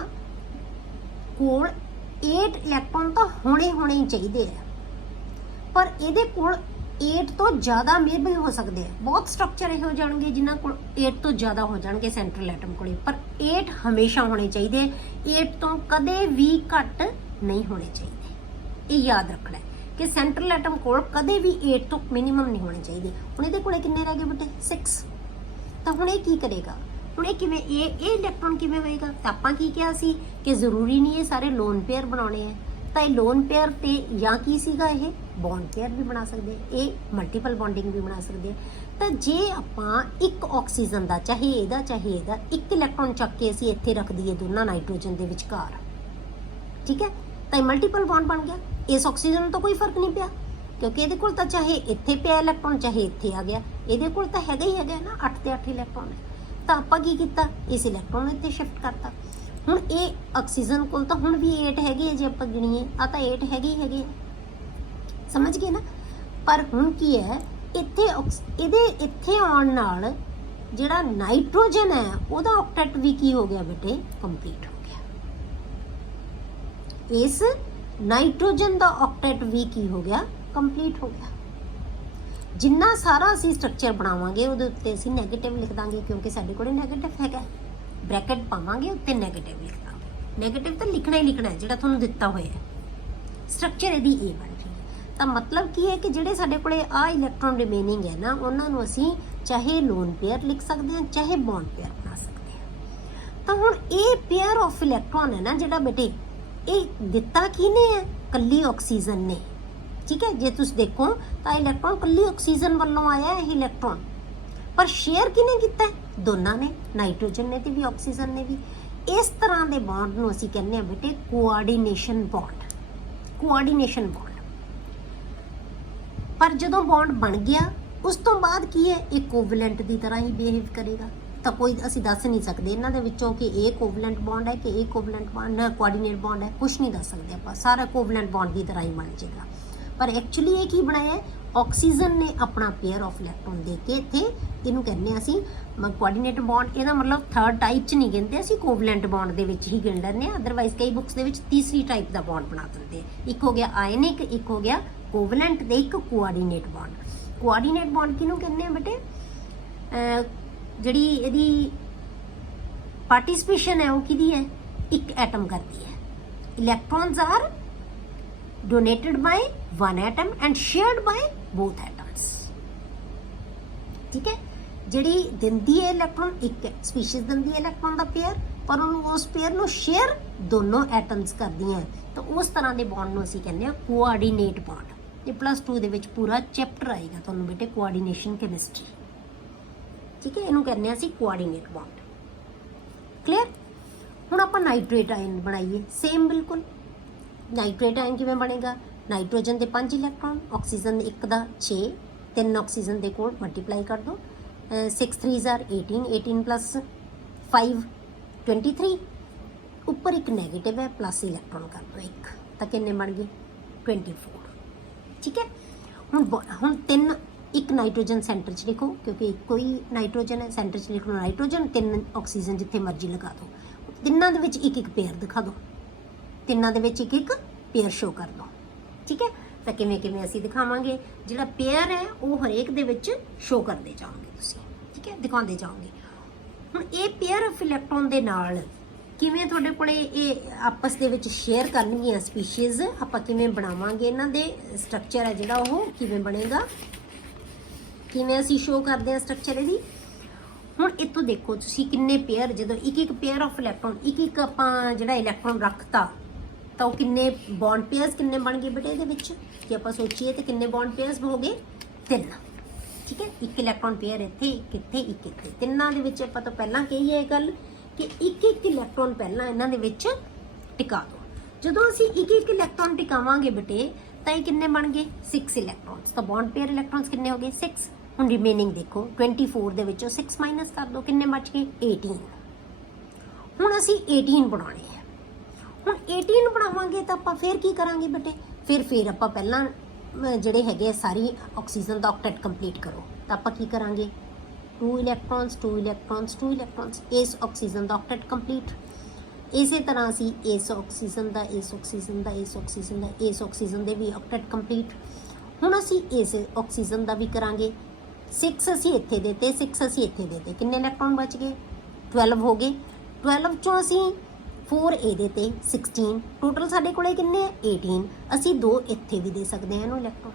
ਕੋਲ 8 ਇਲੈਕਟ੍ਰੋਨ ਤਾਂ ਹੋਣੇ ਹੀ ਚਾਹੀਦੇ ਆ, ਪਰ ਇਹਦੇ ਕੋਲ 8 ਤੋਂ ਜ਼ਿਆਦਾ ਮੇਬੀ ਹੋ ਸਕਦੇ ਆ। ਬਹੁਤ ਸਟਰਕਚਰ ਇਹੋ ਜਾਣਗੇ ਜਿਨ੍ਹਾਂ ਕੋਲ 8 ਤੋਂ ਜ਼ਿਆਦਾ ਹੋ ਜਾਣਗੇ ਸੈਂਟਰਲ ਐਟਮ ਕੋਲੇ, ਪਰ 8 ਹਮੇਸ਼ਾ ਹੋਣੇ ਚਾਹੀਦੇ, 8 ਤੋਂ ਕਦੇ ਵੀ ਘੱਟ ਨਹੀਂ ਹੋਣੇ ਚਾਹੀਦੇ। ਇਹ ਯਾਦ ਰੱਖਣਾ ਕਿ ਸੈਂਟਰਲ ਐਟਮ ਕੋਲ ਕਦੇ ਵੀ 8 ਤੋਂ ਮਿਨੀਮਮ ਨਹੀਂ ਹੋਣੇ ਚਾਹੀਦੇ। ਹੁਣ ਇਹਦੇ ਕੋਲੇ ਕਿੰਨੇ ਰਹਿ ਗਏ ਬੇਟੇ 6। ਤਾਂ ਹੁਣ ਇਹ ਕੀ ਕਰੇਗਾ, ਹੁਣ ਇਹ ਕਿਵੇਂ, ਇਹ ਇਲੈਕਟ੍ਰੋਨ ਕਿਵੇਂ ਹੋਏਗਾ। ਤਾਂ ਆਪਾਂ ਕੀ ਕਿਹਾ ਸੀ ਕਿ ਜ਼ਰੂਰੀ ਨਹੀਂ ਇਹ ਸਾਰੇ ਲੋਨ ਪੇਅਰ ਬਣਾਉਣੇ ਆ, ਤਾਂ ਇਹ ਲੋਨ ਪੇਅਰ ਤੇ ਜਾਂ ਕੀ ਸੀਗਾ, ਇਹ ਬੌਂਡ ਪੇਅਰ ਵੀ ਬਣਾ ਸਕਦੇ, ਇਹ ਮਲਟੀਪਲ ਬੌਂਡਿੰਗ ਵੀ ਬਣਾ ਸਕਦੇ। ਤਾਂ ਜੇ ਆਪਾਂ ਇੱਕ ਆਕਸੀਜਨ ਦਾ ਚਾਹੇ ਇਹਦਾ 1 ਇਲੈਕਟ੍ਰੋਨ ਚੱਕ ਕੇ ਅਸੀਂ ਇੱਥੇ ਰੱਖ ਦਈਏ ਦੋਨਾਂ ਨਾਈਟ੍ਰੋਜਨ ਦੇ ਵਿਚਕਾਰ, ਠੀਕ ਹੈ, ਤਾਂ ਇਹ ਮਲਟੀਪਲ ਬੌਂਡ ਬਣ ਗਿਆ। ਇਸ ਆਕਸੀਜਨ ਨੂੰ ਤਾਂ ਕੋਈ ਫਰਕ ਨਹੀਂ ਪਿਆ, ਕਿਉਂਕਿ ਇਹਦੇ ਕੋਲ ਤਾਂ ਚਾਹੇ ਇੱਥੇ ਪਿਆ ਇਲੈਕਟ੍ਰੋਨ ਚਾਹੇ ਇੱਥੇ ਆ ਗਿਆ, ਇਹਦੇ ਕੋਲ ਤਾਂ ਹੈਗਾ ਹੀ ਹੈਗਾ ਨਾ 8 ਤੇ 8 ਇਲੈਕਟ੍ਰੋਨ ਹੈ। ਤਾਂ ਆਪਾਂ ਕੀ ਕੀਤਾ, ਇਸ ਇਲੈਕਟ੍ਰੋਨ ਨੂੰ ਇੱਥੇ ਸ਼ਿਫਟ ਕਰਤਾ। ਹੁਣ ਇਹ ਆਕਸੀਜਨ ਕੋਲ ਤਾਂ ਹੁਣ ਵੀ 8 ਹੈਗੇ, ਜੇ ਆਪਾਂ ਗਿਣੀਏ ਆ ਤਾਂ 8 ਹੈਗੇ ਹੀ ਹੈਗੇ, ਸਮਝ ਗਏ ਨਾ। ਪਰ ਹੁਣ ਕੀ ਹੈ, ਇੱਥੇ ਆਉਣ ਨਾਲ ਜਿਹੜਾ ਨਾਈਟ੍ਰੋਜਨ ਹੈ ਉਹਦਾ ਆਕਟੇਟ ਵੀ ਕੀ ਹੋ ਗਿਆ ਬੇਟੇ, ਕੰਪਲੀਟ ਹੋ ਗਿਆ। ਇਸ ਨਾਈਟ੍ਰੋਜਨ ਦਾ ਆਕਟੇਟ ਵੀ ਕੀ ਹੋ ਗਿਆ, ਕੰਪਲੀਟ ਹੋ ਗਿਆ। ਜਿੰਨਾ ਸਾਰਾ ਅਸੀਂ ਸਟਰਕਚਰ ਬਣਾਵਾਂਗੇ ਉਹਦੇ ਉੱਤੇ ਅਸੀਂ ਨੈਗੇਟਿਵ ਲਿਖ ਦਾਂਗੇ, ਕਿਉਂਕਿ ਸਾਡੇ ਕੋਲ ਨੈਗੇਟਿਵ ਹੈਗਾ। ਬ੍ਰੈਕਟ ਪਾਵਾਂਗੇ ਉੱਤੇ ਨੈਗੇਟਿਵ ਲਿਖ ਦਾਂਗੇ। ਨੈਗੇਟਿਵ ਤਾਂ ਲਿਖਣਾ ਹੀ ਲਿਖਣਾ ਹੈ ਜਿਹੜਾ ਤੁਹਾਨੂੰ ਦਿੱਤਾ ਹੋਇਆ ਹੈ। ਸਟਰਕਚਰ ਇਹਦੀ ਇਹ ਬਣ ਰਹੀ ਹੈ। ਤਾਂ ਮਤਲਬ ਕੀ ਹੈ ਕਿ ਜਿਹੜੇ ਸਾਡੇ ਕੋਲੇ ਆ ਇਲੈਕਟ੍ਰੋਨ ਰਿਮੇਨਿੰਗ ਹੈ ਨਾ, ਉਹਨਾਂ ਨੂੰ ਅਸੀਂ ਚਾਹੇ ਲੋਨ ਪੇਅਰ ਲਿਖ ਸਕਦੇ ਹਾਂ, ਚਾਹੇ ਬੌਂਡ ਪੇਅਰ ਬਣਾ ਸਕਦੇ ਹਾਂ। ਤਾਂ ਹੁਣ ਇਹ ਪੇਅਰ ਆਫ ਇਲੈਕਟ੍ਰੋਨ ਹੈ ਨਾ ਜਿਹੜਾ ਬੇਟੇ, ਇਹ ਦਿੱਤਾ ਕਿਹਨੇ ਹੈ, ਕੱਲੀ ਆਕਸੀਜਨ ਨੇ। ਠੀਕ ਹੈ, ਜੇ ਤੁਸੀਂ ਦੇਖੋ ਤਾਂ ਇਲੈਕਟ੍ਰੋਨ ਕੱਲੀ ਆਕਸੀਜਨ ਵੱਲੋਂ ਆਇਆ ਇਹ ਇਲੈਕਟ੍ਰੋਨ, ਪਰ ਸ਼ੇਅਰ ਕਿਹਨੇ ਕੀਤਾ, ਦੋਨਾਂ ਨੇ, ਨਾਈਟ੍ਰੋਜਨ ਨੇ ਤੇ ਵੀ ਆਕਸੀਜਨ ਨੇ ਵੀ। ਇਸ ਤਰ੍ਹਾਂ ਦੇ ਬੌਂਡ ਨੂੰ ਅਸੀਂ ਕਹਿੰਦੇ ਹਾਂ ਬੇਟੇ ਕੋਆਰਡੀਨੇਸ਼ਨ ਬੌਂਡ। Coordination bond. ਪਰ ਜਦੋਂ ਬੌਂਡ ਬਣ ਗਿਆ ਉਸ ਤੋਂ ਬਾਅਦ ਕੀ ਹੈ, ਇਹ ਕੋਵਲੈਂਟ ਦੀ ਤਰ੍ਹਾਂ ਹੀ ਬਿਹੇਵ ਕਰੇਗਾ। ਤਾਂ ਕੋਈ ਅਸੀਂ ਦੱਸ ਨਹੀਂ ਸਕਦੇ ਇਹਨਾਂ ਦੇ ਵਿੱਚੋਂ ਕਿ ਇਹ ਕੋਵਲੈਂਟ ਬੌਂਡ ਹੈ ਕਿ ਇਹ ਕੋਵਲੈਂਟ ਬੌਂਡ ਹੈ, ਕੋਆਰਡੀਨੇਟ ਬੌਂਡ ਹੈ, ਕੁਝ ਨਹੀਂ ਦੱਸ ਸਕਦੇ ਆਪਾਂ। ਸਾਰਾ ਕੋਵਲੈਂਟ ਬੌਂਡ ਦੀ ਤਰ੍ਹਾਂ ਹੀ ਬਣ ਜਾਏਗਾ। ਪਰ ਐਕਚੁਅਲੀ ਇਹ ਕੀ ਬਣਾਇਆ ਹੈ, ਆਕਸੀਜਨ ਨੇ ਆਪਣਾ ਪੇਅਰ ਆਫ ਇਲੈਕਟ੍ਰੋਨ ਦੇ ਕੇ ਇੱਥੇ ਇਹਨੂੰ ਕਹਿੰਦੇ ਆ ਅਸੀਂ ਕੋਆਰਡੀਨੇਟ ਬੌਂਡ। ਇਹਦਾ ਮਤਲਬ ਥਰਡ ਟਾਈਪ 'ਚ ਨਹੀਂ ਗਿਣਦੇ ਅਸੀਂ, ਕੋਵਲੈਂਟ ਬੌਂਡ ਦੇ ਵਿੱਚ ਹੀ ਗਿਣ ਲੈਂਦੇ ਆ। ਅਦਰਵਾਈਜ਼ ਕਈ ਬੁੱਕਸ ਦੇ ਵਿੱਚ ਤੀਸਰੀ ਟਾਈਪ ਦਾ ਬੌਂਡ ਬਣਾ ਦਿੰਦੇ ਆ। ਇੱਕ ਹੋ ਗਿਆ ਆਇਨਿਕ, ਇੱਕ ਹੋ ਗਿਆ ਕੋਵਲੈਂਟ ਤੇ ਇੱਕ ਕੋਆਰਡੀਨੇਟ ਬੌਂਡ। ਕੋਆਰਡੀਨੇਟ ਬੌਂਡ ਕਿਹਨੂੰ ਕਹਿੰਦੇ ਆ ਬੇਟੇ, ਜਿਹੜੀ ਇਹਦੀ ਪਾਰਟਿਸਿਪੇਸ਼ਨ ਹੈ ਉਹ ਕਿਹਦੀ ਹੈ, ਇੱਕ ਐਟਮ ਕਰਦੀ ਹੈ। ਇਲੈਕਟ੍ਰॉन्स R donated by one atom and shared by both atoms। ਠੀਕ ਹੈ, ਜਿਹੜੀ ਦਿੰਦੀ ਹੈ ਇਲੈਕਟ੍ਰੋਨ, ਇੱਕ ਸਪੀਸ਼ੀਜ਼ ਦਿੰਦੀ ਹੈ ਇਲੈਕਟ੍ਰੋਨ ਦਾ ਪੇਅਰ, ਪਰ ਉਹਨੂੰ ਉਸ ਪੇਅਰ ਨੂੰ ਸ਼ੇਅਰ ਦੋਨੋਂ ਐਟਮਸ ਕਰਦੀਆਂ। ਤਾਂ ਉਸ ਤਰ੍ਹਾਂ ਦੇ ਬੌਂਡ ਨੂੰ ਅਸੀਂ ਕਹਿੰਦੇ ਹਾਂ ਕੋਆਰਡੀਨੇਟ ਬੌਂਡ। ਤੇ +2 ਦੇ ਵਿੱਚ ਪੂਰਾ ਚੈਪਟਰ ਆਏਗਾ ਤੁਹਾਨੂੰ ਬੇਟੇ ਕੋਆਰਡੀਨੇਸ਼ਨ ਕੈਮਿਸਟਰੀ। ਠੀਕ ਹੈ, ਇਹਨੂੰ ਕਹਿੰਦੇ ਹਾਂ ਅਸੀਂ ਕੋਆਰਡੀਨੇਟ ਬੌਂਡ। ਕਲੀਅਰ। ਹੁਣ ਆਪਾਂ ਨਾਈਟ੍ਰੇਟ ਆਇਨ ਬਣਾਈਏ, ਸੇਮ ਬਿਲਕੁਲ। ਨਾਈਟ੍ਰੇਟ ਆਇਨ ਕਿਵੇਂ ਬਣੇਗਾ, ਨਾਈਟ੍ਰੋਜਨ ਦੇ 5 ਇਲੈਕਟ੍ਰੋਨ, ਆਕਸੀਜਨ ਦੇ 1 ਦਾ 6, 3 ਆਕਸੀਜਨ ਦੇ ਕੋਲ ਮਲਟੀਪਲਾਈ ਕਰ ਦਿਓ, 6 3s are 18, 18 + 5 23, ਉੱਪਰ ਇੱਕ ਨੈਗੇਟਿਵ ਹੈ, ਪਲੱਸ ਇਲੈਕਟ੍ਰੋਨ ਕਰ ਦਿਓ 1, ਤਾਂ ਕਿੰਨੇ ਬਣ ਗਏ 24। ਠੀਕ ਹੈ, ਹੁਣ 3, ਇੱਕ ਨਾਈਟ੍ਰੋਜਨ ਸੈਂਟਰ 'ਚ ਲਿਖੋ ਕਿਉਂਕਿ ਇੱਕੋ ਹੀ ਨਾਈਟ੍ਰੋਜਨ ਹੈ, ਸੈਂਟਰ 'ਚ ਲਿਖ ਲਓ ਨਾਈਟ੍ਰੋਜਨ, 3 ਆਕਸੀਜਨ ਜਿੱਥੇ ਮਰਜ਼ੀ ਲਗਾ ਦਿਓ। ਤਿੰਨਾਂ ਦੇ ਵਿੱਚ ਇੱਕ ਇੱਕ ਪੇਅਰ ਦਿਖਾ ਦਿਓ, ਤਿੰਨਾਂ ਦੇ ਵਿੱਚ ਇੱਕ ਇੱਕ ਪੇਅਰ ਸ਼ੋ ਕਰ ਦਿਓ। ਠੀਕ ਹੈ, ਤਾਂ ਕਿਵੇਂ ਕਿਵੇਂ ਅਸੀਂ ਦਿਖਾਵਾਂਗੇ, ਜਿਹੜਾ ਪੇਅਰ ਹੈ ਉਹ ਹਰੇਕ ਦੇ ਵਿੱਚ ਸ਼ੋ ਕਰਦੇ ਜਾਓਗੇ ਤੁਸੀਂ। ਠੀਕ ਹੈ, ਦਿਖਾਉਂਦੇ ਜਾਓਗੇ। ਹੁਣ ਇਹ ਪੇਅਰ ਆਫ ਇਲੈਕਟ੍ਰੋਨ ਦੇ ਨਾਲ ਕਿਵੇਂ ਤੁਹਾਡੇ ਕੋਲੇ ਇਹ ਆਪਸ ਦੇ ਵਿੱਚ ਸ਼ੇਅਰ ਕਰਨਗੀਆਂ ਸਪੀਸ਼ੀਜ਼, ਆਪਾਂ ਕਿਵੇਂ ਬਣਾਵਾਂਗੇ, ਇਹਨਾਂ ਦੇ ਸਟਰਕਚਰ ਹੈ ਜਿਹੜਾ ਉਹ ਕਿਵੇਂ ਬਣੇਗਾ, ਕਿਵੇਂ ਅਸੀਂ ਸ਼ੋ ਕਰਦੇ ਹਾਂ ਸਟਰਕਚਰ ਇਹਦੀ। ਹੁਣ ਇੱਥੋਂ ਦੇਖੋ ਤੁਸੀਂ ਕਿੰਨੇ ਪੇਅਰ, ਜਦੋਂ ਇੱਕ ਇੱਕ ਪੇਅਰ ਆਫ ਇਲੈਕਟ੍ਰੋਨ, ਇੱਕ ਇੱਕ ਆਪਾਂ ਜਿਹੜਾ ਇਲੈਕਟ੍ਰੋਨ ਰੱਖਤਾ, ਤਾਂ ਉਹ ਕਿੰਨੇ ਬੌਂਡ ਪੇਅਰਸ ਕਿੰਨੇ ਬਣ ਗਏ ਬੇਟੇ ਇਹਦੇ ਵਿੱਚ, ਜੇ ਆਪਾਂ ਸੋਚੀਏ ਤਾਂ ਕਿੰਨੇ ਬੌਂਡ ਪੇਅਰਸ ਹੋ ਗਏ 3। ਠੀਕ ਹੈ, ਇੱਕ ਇਲੈਕਟ੍ਰੋਨ ਪੇਅਰ ਇੱਥੇ, ਇੱਕ ਇੱਥੇ, ਇੱਕ ਇੱਥੇ। ਤਿੰਨਾਂ ਦੇ ਵਿੱਚ ਆਪਾਂ ਤੋਂ ਪਹਿਲਾਂ ਕਹੀ ਹੈ ਇਹ ਗੱਲ ਕਿ ਇੱਕ ਇੱਕ ਇਲੈਕਟ੍ਰੋਨ ਪਹਿਲਾਂ ਇਹਨਾਂ ਦੇ ਵਿੱਚ ਟਿਕਾ ਦਿਓ। ਜਦੋਂ ਅਸੀਂ ਇੱਕ ਇੱਕ ਇਲੈਕਟ੍ਰੋਨ ਟਿਕਾਵਾਂਗੇ ਬੇਟੇ ਤਾਂ ਇਹ ਕਿੰਨੇ ਬਣ ਗਏ 6 ਇਲੈਕਟ੍ਰੋਨਸ। ਤਾਂ ਬੌਂਡ ਪੇਅਰ ਇਲੈਕਟ੍ਰੋਨਸ ਕਿੰਨੇ ਹੋ ਗਏ 6। ਹੁਣ ਰਿਮੇਨਿੰਗ ਦੇਖੋ 24 ਦੇ ਵਿੱਚੋਂ 6 ਮਾਈਨਸ ਕਰ ਦਿਓ, ਕਿੰਨੇ ਬਚ ਗਏ 18। ਹੁਣ ਅਸੀਂ 18 ਬਣਾਉਣੇ ਆ। ਹੁਣ 18 ਬਣਾਵਾਂਗੇ ਤਾਂ ਆਪਾਂ ਫਿਰ ਕੀ ਕਰਾਂਗੇ ਬੇਟੇ, ਫਿਰ ਆਪਾਂ ਪਹਿਲਾਂ ਜਿਹੜੇ ਹੈਗੇ ਸਾਰੀ ਆਕਸੀਜਨ ਦਾ ਆਕਟੇਟ ਕੰਪਲੀਟ ਕਰੋ। ਤਾਂ ਆਪਾਂ ਕੀ ਕਰਾਂਗੇ 2 ਇਲੈਕਟ੍ਰੋਨਸ 2 ਇਲੈਕਟ੍ਰੋਨਸ 2 ਇਲੈਕਟ੍ਰੋਨਸ, ਇਸ ਆਕਸੀਜਨ ਦਾ ਆਕਟੇਟ ਕੰਪਲੀਟ। ਇਸੇ ਤਰ੍ਹਾਂ ਅਸੀਂ ਇਸ ਆਕਸੀਜਨ ਦਾ, ਇਸ ਆਕਸੀਜਨ ਦਾ, ਇਸ ਆਕਸੀਜਨ ਦਾ, ਇਸ ਆਕਸੀਜਨ ਦੇ ਵੀ ਆਕਟੇਟ ਕੰਪਲੀਟ। ਹੁਣ ਅਸੀਂ ਇਸ ਆਕਸੀਜਨ ਦਾ ਵੀ ਕਰਾਂਗੇ। 6 ਅਸੀਂ ਇੱਥੇ ਦੇਤੇ, 6 ਅਸੀਂ ਇੱਥੇ ਦੇਤੇ, ਕਿੰਨੇ ਇਲੈਕਟ੍ਰੋਨ ਬਚ ਗਏ 12 ਹੋ ਗਏ। 12 ਚੋਂ ਅਸੀਂ 4 ਇਹਦੇ ਤੇ 16, ਟੋਟਲ ਸਾਡੇ ਕੋਲੇ ਕਿੰਨੇ 18। ਅਸੀਂ 2 ਇੱਥੇ ਵੀ ਦੇ ਸਕਦੇ ਹਾਂ ਇਹਨੂੰ ਇਲੈਕਟ੍ਰੋਨ,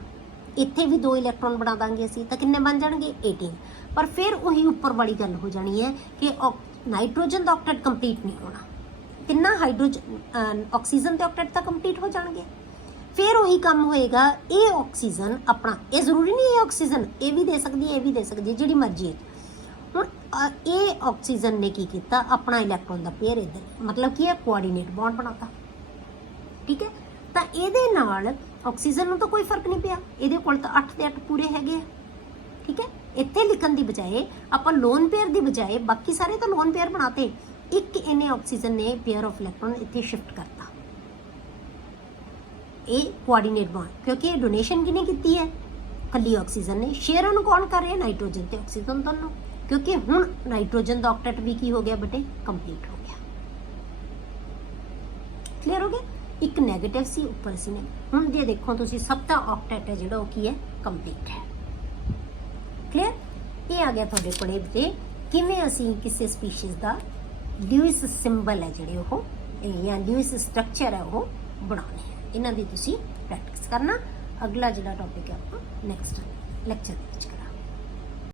ਇੱਥੇ ਵੀ 2 ਇਲੈਕਟ੍ਰੋਨ ਬਣਾ ਦਾਂਗੇ ਅਸੀਂ, ਤਾਂ ਕਿੰਨੇ ਬਣ ਜਾਣਗੇ 18। ਪਰ ਫਿਰ ਉਹੀ ਉੱਪਰ ਵਾਲੀ ਗੱਲ ਹੋ ਜਾਣੀ ਹੈ ਕਿ ਨਾਈਟ੍ਰੋਜਨ ਦਾ ਆਕਟੇਟ ਕੰਪਲੀਟ ਨਹੀਂ ਹੋਣਾ, ਤਿੰਨਾਂ ਹਾਈਡਰੋਜਨ ਆਕਸੀਜਨ ਦੇ ਆਕਟੇਟ ਤਾਂ ਕੰਪਲੀਟ ਹੋ ਜਾਣਗੇ। ਫਿਰ ਉਹੀ ਕੰਮ ਹੋਏਗਾ, ਇਹ ਆਕਸੀਜਨ ਆਪਣਾ, ਇਹ ਜ਼ਰੂਰੀ ਨਹੀਂ ਇਹ ਆਕਸੀਜਨ ਇਹ ਵੀ ਦੇ ਸਕਦੀ ਹੈ, ਇਹ ਵੀ ਦੇ ਸਕਦੀ ਹੈ, ਜਿਹੜੀ ਮਰਜ਼ੀ ਹੈ। ਹੁਣ ਇਹ ਆਕਸੀਜਨ ਨੇ ਕੀ ਕੀਤਾ, ਆਪਣਾ ਇਲੈਕਟ੍ਰੋਨ ਦਾ ਪੇਅਰ ਇੱਧਰ, ਮਤਲਬ ਕੀ ਹੈ ਕੋਆਰਡੀਨੇਟ ਬੌਂਡ ਬਣਾਤਾ। ਠੀਕ ਹੈ, ਤਾਂ ਇਹਦੇ ਨਾਲ ਆਕਸੀਜਨ ਨੂੰ ਤਾਂ ਕੋਈ ਫਰਕ ਨਹੀਂ ਪਿਆ, ਇਹਦੇ ਕੋਲ ਤਾਂ 8 ਦੇ 8 ਪੂਰੇ ਹੈਗੇ ਆ। ਠੀਕ ਹੈ, ਇੱਥੇ ਲਿਖਣ ਦੀ ਬਜਾਏ ਆਪਾਂ ਲੋਨ ਪੇਅਰ ਦੀ ਬਜਾਏ ਬਾਕੀ ਸਾਰੇ ਤਾਂ ਲੋਨ ਪੇਅਰ ਬਣਾਤੇ, ਇੱਕ ਇਹਨੇ ਆਕਸੀਜਨ ਨੇ ਪੇਅਰ ਆਫ ਇਲੈਕਟ੍ਰੋਨ ਇੱਥੇ ਸ਼ਿਫਟ ਕਰਤਾ। ਇਹ ਕੋਆਰਡੀਨੇਟ ਬੌਂਡ, ਕਿਉਂਕਿ ਇਹ ਡੋਨੇਸ਼ਨ ਕਿਹਨੇ ਕੀਤੀ ਹੈ, ਕੱਲੀ ਆਕਸੀਜਨ ਨੇ। ਸ਼ੇਅਰ ਉਹਨੂੰ ਕੌਣ ਕਰ ਰਿਹਾ? ਨਾਈਟ੍ਰੋਜਨ ਤੇ ਆਕਸੀਜਨ ਦੋਨੋਂ, ਕਿਉਂਕਿ ਹੁਣ ਨਾਈਟ੍ਰੋਜਨ ਦਾ ਆਕਟੇਟ ਵੀ ਕੀ ਹੋ ਗਿਆ ਬੇਟੇ? ਕੰਪਲੀਟ ਹੋ ਗਿਆ। ਕਲੀਅਰ ਹੋ ਗਿਆ? ਇੱਕ ਨੈਗੇਟਿਵ ਸੀ, ਉੱਪਰ ਸੀ ਨੇ। ਹੁਣ ਜੇ ਦੇਖੋ ਤੁਸੀਂ ਸਭ ਦਾ ਆਕਟੇਟ ਹੈ ਜਿਹੜਾ ਉਹ ਕੀ ਹੈ? ਕੰਪਲੀਟ ਹੈ। ਕਲੀਅਰ? ਇਹ ਆ ਗਿਆ ਤੁਹਾਡੇ ਕੋਲੇ ਤੇ ਕਿਵੇਂ ਅਸੀਂ ਕਿਸੇ ਸਪੀਸ਼ੀਜ਼ ਦਾ ਲਿਊਇਸ ਸਿੰਬਲ ਹੈ ਜਿਹੜੇ ਉਹ ਜਾਂ ਲਿਊਇਸ ਸਟਰਕਚਰ ਹੈ ਉਹ ਬਣਾਉਣੇ ਹੈ। ਇਹਨਾਂ ਦੀ ਤੁਸੀਂ ਪ੍ਰੈਕਟਿਸ ਕਰਨਾ। ਅਗਲਾ ਜਿਹੜਾ ਟੌਪਿਕ ਹੈ ਆਪਾਂ ਨੈਕਸਟ ਲੈਕਚਰ ਦੇ ਵਿੱਚ ਕਰਾਂਗੇ।